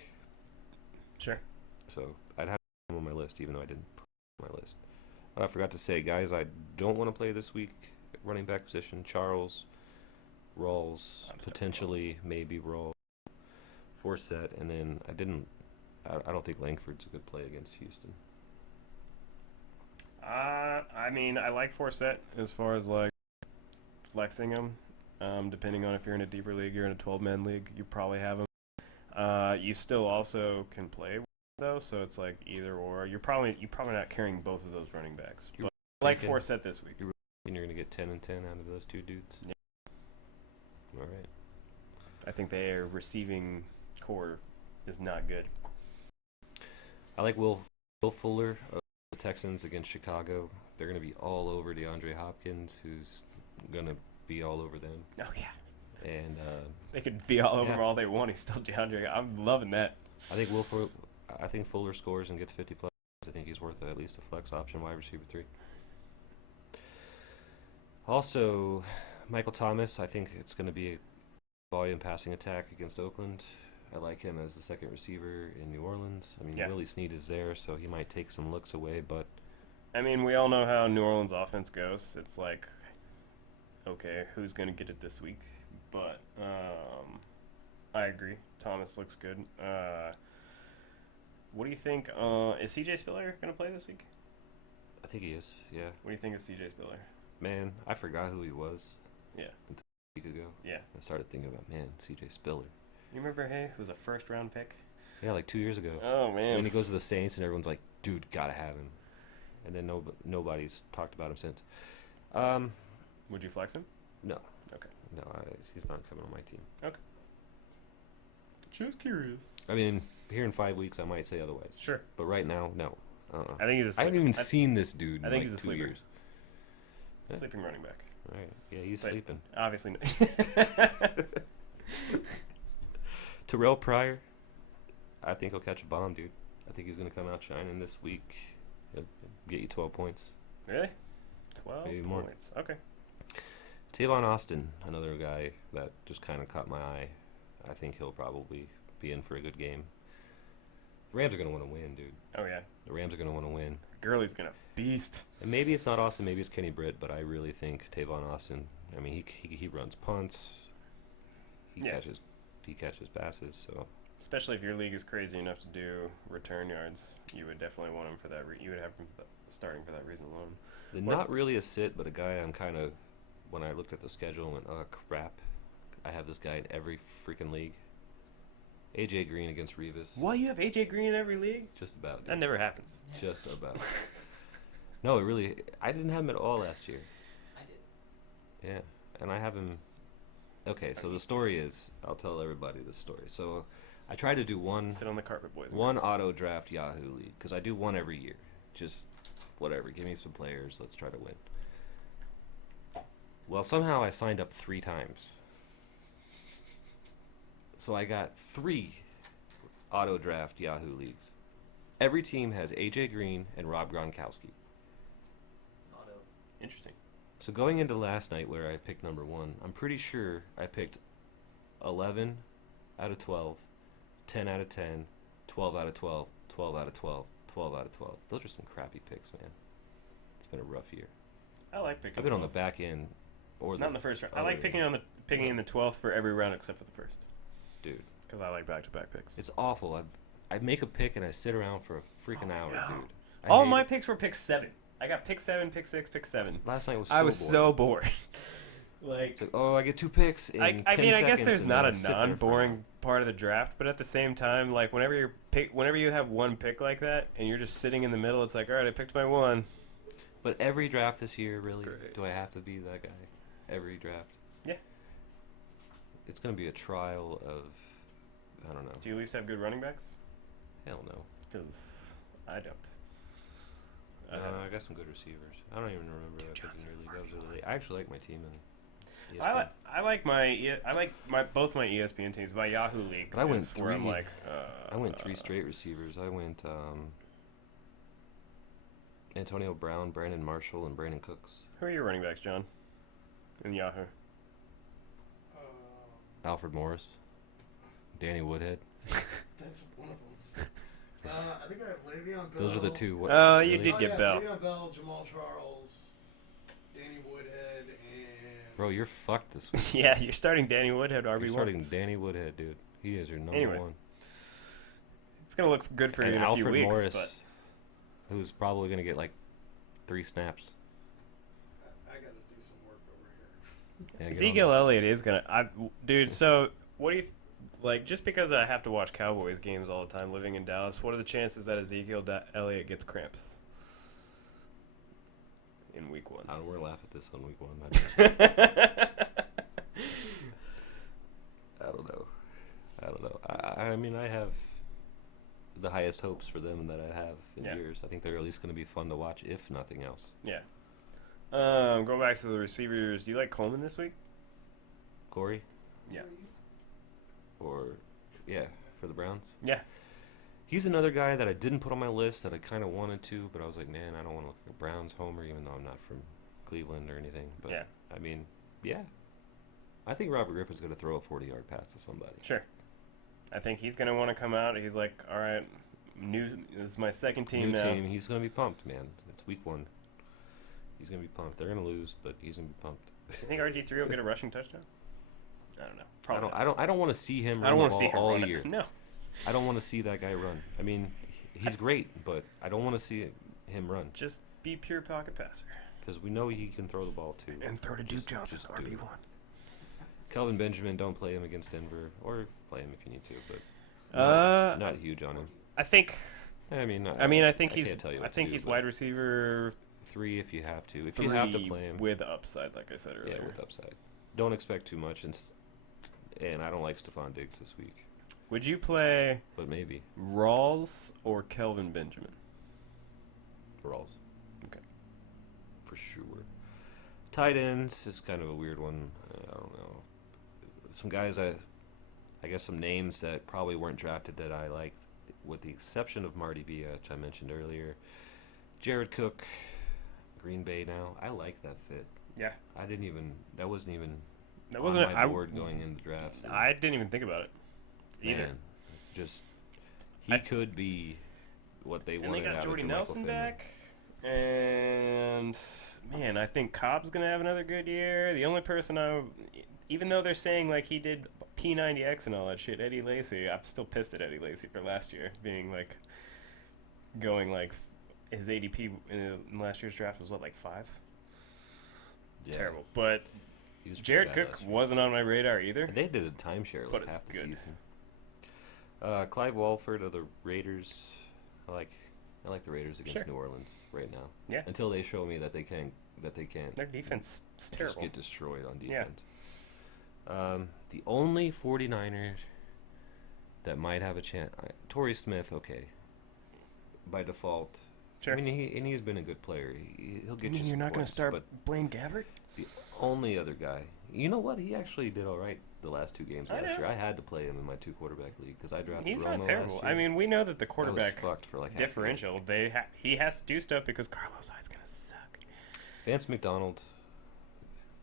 Sure. So I'd have him on my list, even though I didn't put him on my list. I forgot to say, guys, I don't want to play this week. Running back position: Charles, Rawls, I'm starting potentially maybe Rawls, Forsett, and then I don't think Langford's a good play against Houston. I mean, I like Forsett as far as like flexing him. Depending on if you're in a deeper league, you're in a 12-man league, you probably have him. You still also can play though, so it's like either or. You're probably not carrying both of those running backs. You're But I like thinking- Forsett this week. And you're going to get 10 and 10 out of those two dudes? Yeah. All right. I think their receiving core is not good. I like Will Fuller of the Texans against Chicago. They're going to be all over DeAndre Hopkins, who's going to be all over them. Oh yeah, And they could be all over Yeah. him all they want. He's still DeAndre. I'm loving that. I think Fuller scores and gets 50 plus. I think he's worth at least a flex option, wide receiver 3. Also, Michael Thomas, I think it's going to be a volume passing attack against Oakland. I like him as the second receiver in New Orleans. I mean, Yeah. Willie Snead is there, so he might take some looks away, but I mean, we all know how New Orleans offense goes. It's like, okay, who's going to get it this week? But I agree. Thomas looks good. What do you think? Is CJ Spiller going to play this week? I think he is. Yeah. What do you think of CJ Spiller? Man, I forgot who he was. Yeah. Until a week ago. Yeah. I started thinking about, man, CJ Spiller. You remember, hey, who was a first-round pick? Yeah, like 2 years ago. Oh, man. And he goes to the Saints, and everyone's like, dude, gotta have him. And then nobody's talked about him since. Would you flex him? No. Okay. No, he's not coming on my team. Okay. Just curious. I mean, here in 5 weeks, I might say otherwise. Sure. But right now, no. I think he's a I sleeper. haven't even seen this dude I think in he's like a 2 sleeper. years. Yeah. Sleeping running back. Right. Yeah, he's But sleeping. Obviously not. Terrell Pryor, I think he'll catch a bomb, dude. I think he's going to come out shining this week. He'll get you 12 points. Really? 12 Maybe more. points. Okay. Tavon Austin, another guy that just kind of caught my eye. I think he'll probably be in for a good game. The Rams are going to want to win, dude. Oh, yeah. The Rams are going to want to win. Gurley's going to beast. And maybe it's not Austin, maybe it's Kenny Britt, but I really think Tavon Austin, I mean, he runs punts. He catches passes, so. Especially if your league is crazy enough to do return yards, you would definitely want him for that. You would have him starting for that reason alone. Not really a sit, but a guy I'm kind of, when I looked at the schedule and went, oh, crap. I have this guy in every freaking league. AJ Green against Revis. What? You have AJ Green in every league? Just about, dude. That never happens. Just about. No, it really, I didn't have him at all last year. I did. Yeah, and I have him. Okay, so the story is, I'll tell everybody this story. So I try to do one Sit on the carpet, boys. auto draft Yahoo league because I do one every year. Just whatever, give me some players. Let's try to win. Well, somehow I signed up 3 times. So I got 3 auto draft Yahoo leagues. Every team has AJ Green and Rob Gronkowski. Auto. Interesting. So going into last night where I picked number 1, I'm pretty sure I picked 11 out of 12, 10 out of 10, 12 out of 12, 12 out of 12, 12 out of 12. Those are some crappy picks, man. It's been a rough year. I like picking. I've been on the 12th. back end. Or Not in the first round. I like picking in the 12th for every round except for the first. Dude. Because I like back-to-back picks. It's awful. I make a pick and I sit around for a freaking hour, no. dude. All my picks were pick 7. I got pick 7, pick 6, pick 7. Last night was I was boring. so bored. Like, It's like, oh, I get 2 picks in 10 I mean, I guess seconds, there's and not then I a sit there for an non-boring hour. part of the draft, but at the same time, like whenever you have one pick like that and you're just sitting in the middle, it's like, all right, I picked my one. But every draft this year, really, great. do I have to be that guy? Every draft. Yeah. It's going to be a trial of, I don't know. Do you at least have good running backs? Hell no. Because I don't. I got some good receivers. I don't even remember that picking your league. That was really late. I actually like my team in ESPN. I like both my ESPN teams. My Yahoo league. But I went is where I'm 3 like, I went 3 straight receivers. I went Antonio Brown, Brandon Marshall, and Brandon Cooks. Who are your running backs, John? In Yahoo. Alfred Morris, Danny Woodhead. That's one of them. I think I have Le'Veon Bell. Those are the 2. What, Oh, you really? did get yeah, Bell. Le'Veon Bell, Jamal Charles, Danny Woodhead, and... Bro, you're fucked this week. Yeah, you're starting Danny Woodhead, RB1. You're starting Danny Woodhead, dude. He is your number Anyways, 1. It's going to look good for you And in a Alfred few weeks. Morris, But who's probably going to get like 3 snaps. I got to do some work over here. Yeah, get on Ezekiel that. Elliott is going to... Dude, so what do you... Like, just because I have to watch Cowboys games all the time living in Dallas, what are the chances that Ezekiel Elliott gets cramps in week 1? I don't want to laugh at this on week 1. I don't know. I mean, I have the highest hopes for them that I have in years. I think they're at least going to be fun to watch, if nothing else. Yeah. Go back to the receivers. Do you like Coleman this week? Corey? Yeah. Or, yeah, for the Browns? Yeah. He's another guy that I didn't put on my list that I kind of wanted to, but I was like, man, I don't want to look like a Browns homer, even though I'm not from Cleveland or anything. But, Yeah. I mean, yeah. I think Robert Griffin's going to throw a 40-yard pass to somebody. Sure. I think he's going to want to come out. He's like, all right, This is my second team New now. team. He's gonna be pumped, man. It's week 1. He's gonna be pumped. They're gonna lose, but he's gonna be pumped. You think RG3 will get a rushing touchdown? I don't know. Probably. I don't want to see him. I don't want want to see him all run it. year. No. I don't want to see that guy run. I mean, he's great, but I don't want to see him run Just be pure pocket passer. because we know he can throw the ball too. And throw to Duke Johnson, just do it. RB1. Kelvin Benjamin, don't play him against Denver, or play him if you need to, but not huge on him. I think. I mean, I think he's. can't tell you I what to think do, he's but wide receiver 3 if you have to. If 3 you have to play him, with upside, like I said earlier. yeah, with upside. Don't expect too much, and I don't like Stephon Diggs this week, Would you play but maybe Rawls or Kelvin Benjamin? Rawls. Okay. For sure. Tight ends is kind of a weird one. I don't know. Some guys, I guess some names that probably weren't drafted that I like, with the exception of Marty Villa, which I mentioned earlier. Jared Cook, Green Bay now. I like that fit. Yeah. That wasn't even That on wasn't my board going into drafts. I didn't even think about it either. Man, just he could be what they And wanted they got out Jordy of Jermichael Nelson Finley. back. And man, I think Cobb's gonna have another good year. The only person even though they're saying like he did P90X and all that shit, Eddie Lacy, I'm still pissed at Eddie Lacy for last year being like going like his ADP in last year's draft was what, like 5? Yeah, Terrible. But he was pretty Jared bad Cook last year. wasn't on my radar either. And they did a timeshare But like it's half the good. season. Clive Walford of the Raiders. I like the Raiders against Sure. New Orleans right now. Yeah. Until they show me that they can't Their defense is just terrible. get destroyed on Yeah. defense. The only 49er that might have a chance, Torrey Smith, okay, by default. Sure. I mean, he's been a good player. He'll get you. you're some not going points, to start but Blaine Gabbert? the only other guy, you know what? He actually did all right the last 2 games I last know. year. I had to play him in my 2 quarterback league because I drafted He's Romo not terrible. last year. I mean, we know that the I was quarterback fucked for like half the year. differential, he has to do stuff because Carlos Hyde's going to suck. Vance McDonald,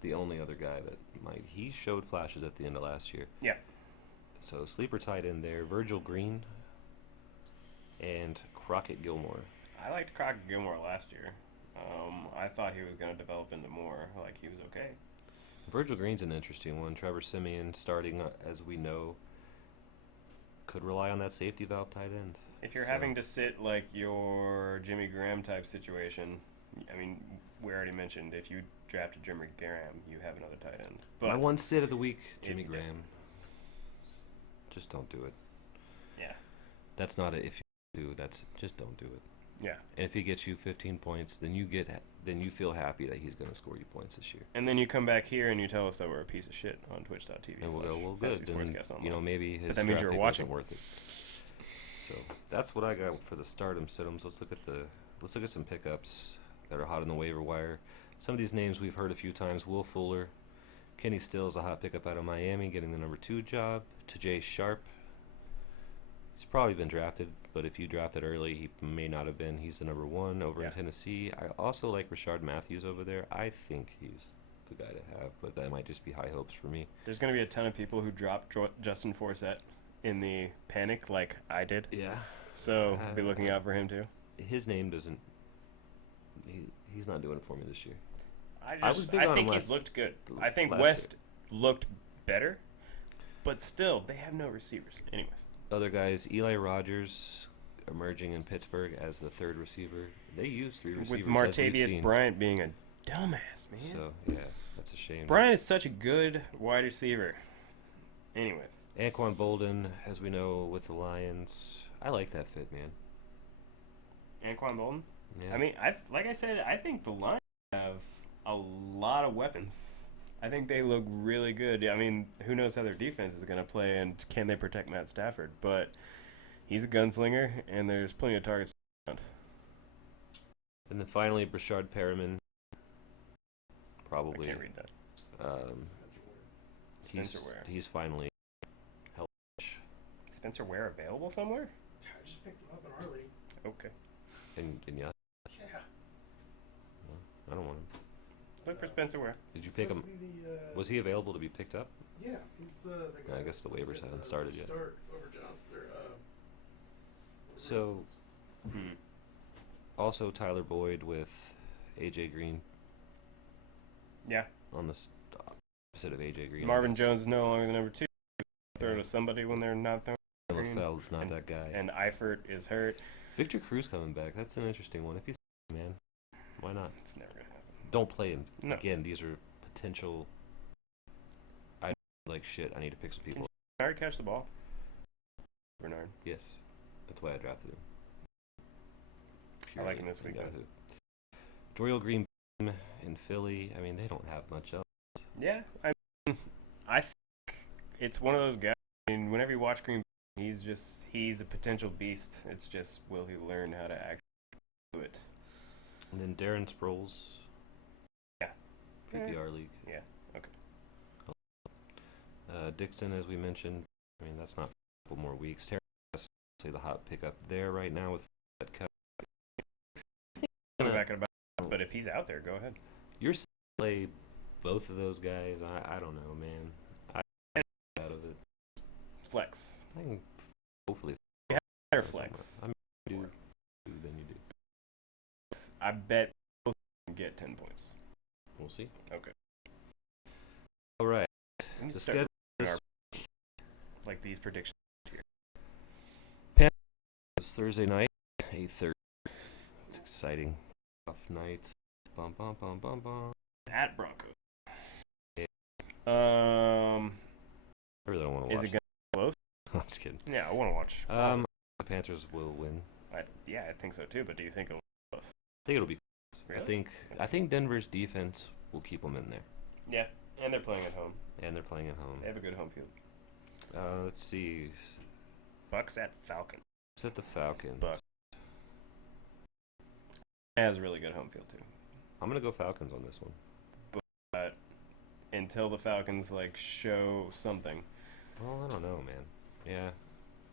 the only other guy that he showed flashes at the end of last year. Yeah. So sleeper tight end there, Virgil Green and Crockett Gilmore. I liked Crockett Gilmore last year. I thought he was going to develop into more. Like, he was okay. Virgil Green's an interesting one. Trevor Siemian starting, as we know, could rely on that safety valve tight end. If you're So- having to sit like your Jimmy Graham type situation, I mean, we already mentioned if you drafted Jimmy Graham, you have another tight end. But My one sit of the week, Jimmy Yeah. Graham. Just don't do it. yeah, That's not a if you do. That's just don't do it. yeah. And if he gets you 15 points, then you feel happy that he's going to score you points this year. And then you come back here and you tell us that we're a piece of shit on twitch.tv. And we'll go, well, good. Then, maybe his that means draft you were pick watching. wasn't worth it. So that's what I got for the stardom situms. Let's look at some pickups that are hot on the waiver wire. Some of these names we've heard a few times. Will Fuller, Kenny Stills, a hot pickup out of Miami, getting the number 2 job. To Jay Sharp. He's probably been drafted, but if you drafted early, he may not have been. He's the number 1 over in Yeah. Tennessee. I also like Rashard Matthews over there. I think he's the guy to have, but that might just be high hopes for me. There's going to be a ton of people who dropped Justin Forsett in the panic like I did. Yeah. So be looking out for him too. His name doesn't. He's not doing it for me this year. I was big on think him he's looked good. I think last West looked better, but still, they have no receivers. Anyways. Other guys, Eli Rogers, emerging in Pittsburgh as the 3rd receiver. They use 3 receivers. With as we've Martavius seen. Bryant being a dumbass, man. So yeah, that's a shame. Bryant is such a good wide receiver. Anyways. Anquan Bolden, as we know, with the Lions. I like that fit, man. Anquan Bolden? Yeah. I mean, like I said, I think the Lions have a lot of weapons. I think they look really good. I mean, who knows how their defense is going to play and can they protect Matt Stafford? But he's a gunslinger, and there's plenty of targets around. And then finally, Brashard Perriman. I Probably. can't read that. Spencer Ware. He's finally. Spencer Ware available somewhere? I just picked him up in our league. Okay. And yeah, Yeah. I don't want him. Look for Spencer Ware. Did you He's pick him? supposed to be the, Was he available to be picked up? Yeah, he's the guy. I guess the that's waivers supposed to haven't get started the yet. Start over Johnson. Or, So, Hmm. also Tyler Boyd with AJ Green Yeah. on the opposite of AJ Green. I Marvin guess. Jones is no longer the number 2. Throw Yeah. to somebody when they're not throwing. Green. LaFell's not that guy. And Eifert is hurt. Victor Cruz coming back. That's an interesting one. If he's man, why not? It's never gonna happen. Don't play him. No. Again, these are potential. I like shit. I need to pick some people. Bernard catch the ball. Bernard. Yes, that's why I drafted him. I like him this Purely week, on Yahoo. Dorial Green in Philly. I mean, they don't have much else. Yeah, I think it's one of those guys. I mean, whenever you watch Green, he's a potential beast. It's just will he learn how to actually do it? And then Darren Sproles. Yeah. PPR league. Yeah. Okay. Dixon, as we mentioned. I mean, that's not a couple more weeks. Terry, say the hot pickup there right now with that cut. I'm back in about, but if he's out there, go ahead. You're play both of those guys. I don't know, man. I out of it. Flex. I can hopefully Better flex. I mean, you do than you do. I bet both can get 10 points. We'll see. Okay. All right. We need The to start schedule like these predictions. is Thursday night, 8:30. It's exciting. Off night. Bum bum bum bum bum. At Broncos. Yeah. Um, I really don't want to is watch. it gonna be close? I'm just kidding. Yeah, I want to watch. The Panthers will win. Yeah, I think so too. But do you think it'll be close? I think it'll be. Really? I think Denver's defense will keep them in there, Yeah, and they're playing at home. and they're playing at home. They have a good home field. Let's see. Bucks at Falcon. Set the Falcons. Bucks. Has a really good home field too. I'm gonna go Falcons on this one. But until the Falcons like show something, Well, I don't know, man. Yeah,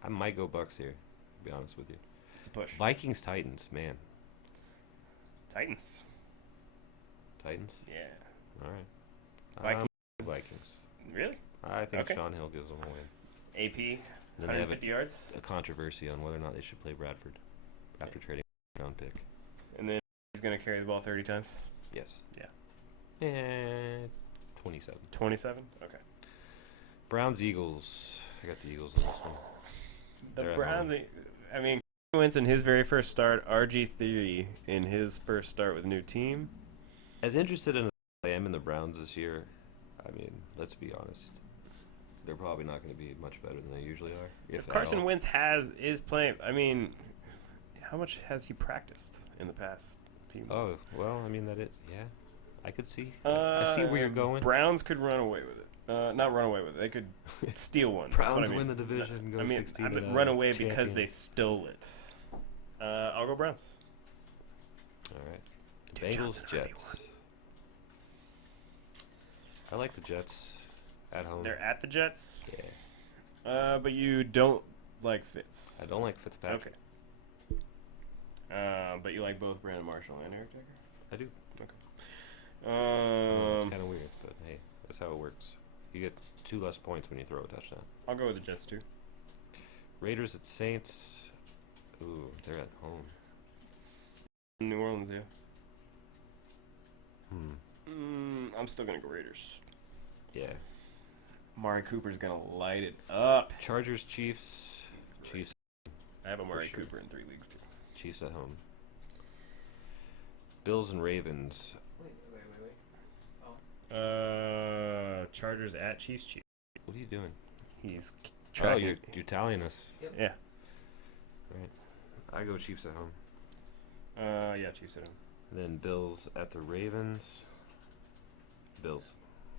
I might go Bucks here. To be honest with you. it's a push. Vikings Titans, man. Titans. Titans. Yeah. All right. Vikings. Vikings. Really? I think Okay. Sean Hill gives them away. AP. And then they have 150 yards. a controversy on whether or not they should play Bradford after trading a round pick. And then he's gonna carry the ball 30 times. Yes. Yeah. And 27. 27. Okay. Browns Eagles. I got the Eagles on this one. The They're at Browns. home. I mean, Wentz in his very first start. RG3 in his first start with a new team. As interested in as I am in the Browns this year, I mean, let's be honest. They're probably not going to be much better than they usually are. If at Carson all. Wentz is playing, I mean, how much has he practiced in the past few months? Oh, well, I mean, yeah. I could see. I see where you're going. Browns could run away with it. Not run away with it. They could steal one. That's what Browns I mean. win the division, go I mean, 16 I mean, and run 0, away because champion. they stole it. I'll go Browns. All right. Dude, Bengals, Johnson Jets. I like the Jets at home. They're at the Jets, Yeah. but you don't like Fitz. I don't like Fitzpatrick. Okay. But you like both Brandon Marshall and Eric Decker? I do. Okay. It's kind of weird, but hey, that's how it works. You get 2 less points when you throw a touchdown. I'll go with the Jets too. Raiders at Saints. Ooh, they're at home. New Orleans, yeah. Hmm. I'm still gonna go Raiders. Yeah. Amari Cooper's gonna light it up. Chargers, Chiefs. Chiefs. I have Amari sure. Cooper in 3 leagues too. Chiefs at home. Bills and Ravens. Wait. Chargers at Chiefs. What are you doing? He's Oh, tracking. you're tallying us. Yeah. I go Chiefs at home. Yeah, Chiefs at home. Then Bills at the Ravens. Bills.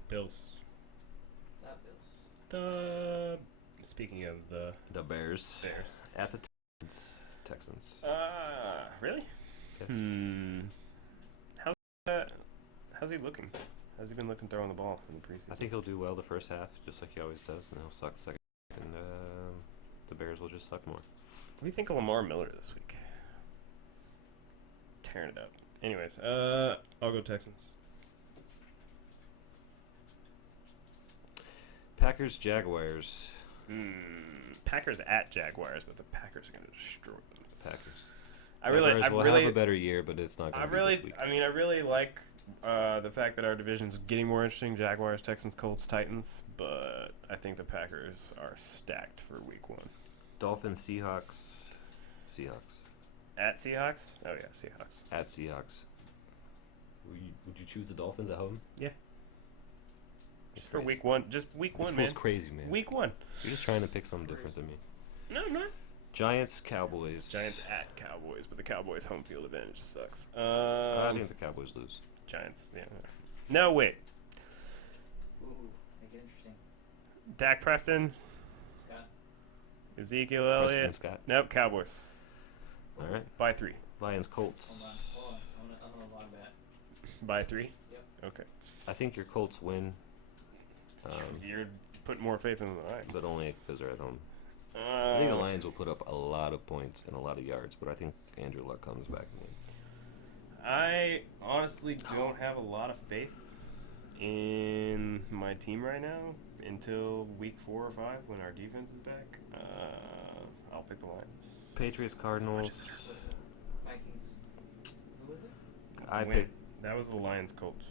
Bills. Not Bills. Speaking of the The Bears. Bears. At the Texans. Really? Yes. How's he looking? How's he been looking throwing the ball in the preseason? I think he'll do well the first half, just like he always does, and he'll suck the second. And the Bears will just suck more. What do you think of Lamar Miller this week? Tearing it up. Anyways, I'll go Texans. Packers, Jaguars. Packers at Jaguars, but the Packers are going to destroy them. Packers. I Jaguars will really, have a better year, but it's not going to be this week. I mean, I really like the fact that our division's getting more interesting. Jaguars, Texans, Colts, Titans, but I think the Packers are stacked for week 1. Dolphins, Seahawks. Seahawks. At Seahawks? Oh, yeah, Seahawks. At Seahawks. Would you choose the Dolphins at home? Yeah. It's Just for crazy. week 1. Just week 1, This man. fool's crazy, man. Week 1. You're just trying to pick something different than me. No, I'm not. Giants, Cowboys. Giants at Cowboys, but the Cowboys' home field advantage sucks. I think the Cowboys lose. Giants, yeah. No, wait. Ooh, make it interesting. Dak Preston, Scott. Ezekiel Preston Elliott. Scott. Nope, Cowboys. All right. By 3. Lions, Hold Colts. on. I'm gonna log that. By 3? Yep. Okay. I think your Colts win. You're putting more faith in them than I am. But only because they're at home. I think the Lions will put up a lot of points and a lot of yards, but I think Andrew Luck comes back and wins. I honestly don't have a lot of faith in my team right now until week 4 or 5 when our defense is back. I'll pick the Lions. Patriots, Cardinals. Vikings. Who was it? I Wait, picked that was the Lions Colts.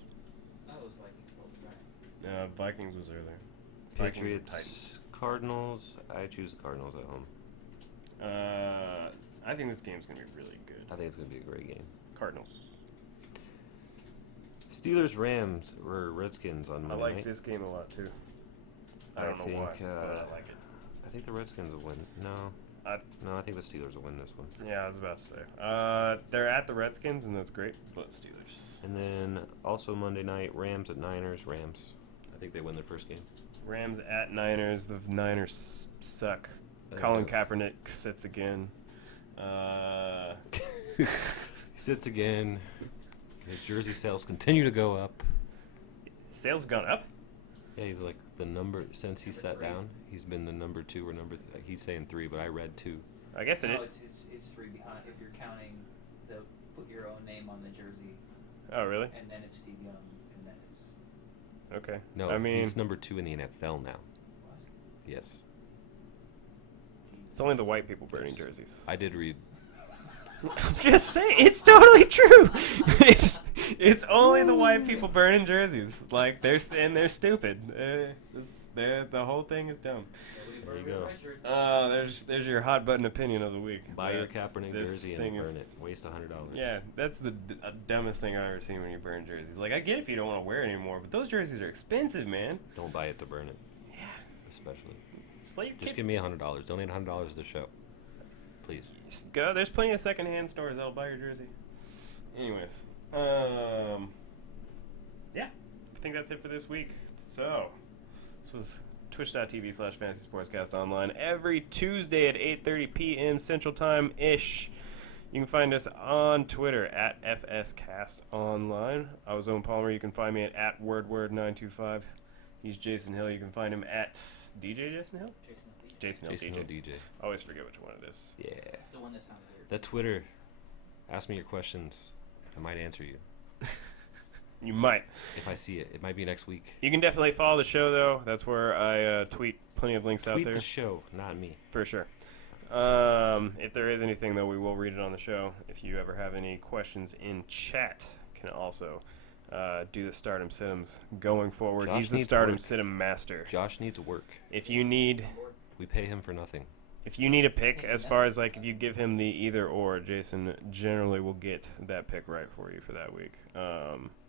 Oh, it was Vikings. Sorry. Vikings was earlier. Vikings and Patriots, Cardinals. I choose the Cardinals at home. I think this game's gonna be really good. I think it's going to be a great game. Cardinals. Steelers, Rams, or Redskins on I Monday like night. this game a lot too. I I don't know why, think, but I like it. I think the Redskins will win. No, I think the Steelers will win this one. Yeah, I was about to say. They're at the Redskins, and that's great, but Steelers. And then also Monday night, Rams at Niners. Rams. I think they win their first game. Rams at Niners. The Niners suck. I think Colin they- Kaepernick sits again. He sits again. His jersey sales continue to go up. Sales have gone up. Yeah, he's like the number since he Number sat 3. down. He's been the number 2 or number. He's saying 3, but I read 2. I guess it No, is. it's 3 behind. If you're counting the put your own name on the jersey, Oh, really? and then it's Steve Young, and then it's Okay. No, I mean, he's number 2 in the NFL now. what? Yes, it's only the white people burning jerseys. I did read. I'm just saying, it's totally true. it's only the white people burning jerseys. Like they're stupid. The whole thing is dumb. There you go. There's your hot button opinion of the week. Buy your That Kaepernick this jersey thing and burn is- it. Waste $100. Yeah, that's the dumbest thing I've ever seen when you burn jerseys. Like I get if you don't want to wear it anymore, but those jerseys are expensive, man. Don't buy it to burn it. Yeah. Especially. Just let your Just kid give me $100. Donate $100 to the show, please. Just go. There's plenty of secondhand stores that'll buy your jersey. Anyways, yeah, I think that's it for this week. So, this was twitch.tv/fantasy sportscast online every Tuesday at 8:30 p.m. Central Time ish. You can find us on Twitter at FSCastOnline. I was Owen Palmer. You can find me at wordword925. He's Jason Hill. You can find him at DJ Jason Hill. Jason Hill Jason DJ. Hill DJ. I always forget which one it is. Yeah. It's the one that sounds weird. That Twitter. Ask me your questions. I might answer you. You might. If I see it. It might be next week. You can definitely follow the show, though. That's where I tweet plenty of links out Tweet there. the show, not me. For sure. If there is anything, though, we will read it on the show. If you ever have any questions in chat, can also do the Stardom Sittums going forward. Josh He's the needs Stardom work. Situm master. Josh needs work. If you need We pay him for nothing. a pick, as far as like if you give him the either or, Jason generally will get that pick right for you for that week.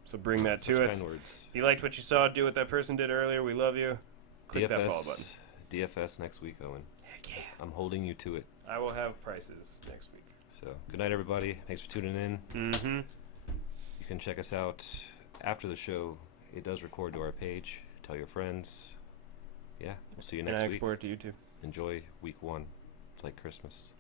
So bring that Such to us. kind words. If you liked what you saw, do what that person did earlier. We love you. Click that follow button. DFS next week, Owen. Heck yeah. I'm holding you to it. I will have prices next week. So, good night, everybody. Thanks for tuning in. Mm-hmm. You can check us out after the show. It does record to our page. Tell your friends. Yeah, we'll see you And next I week. export it to YouTube. Enjoy week 1. It's like Christmas.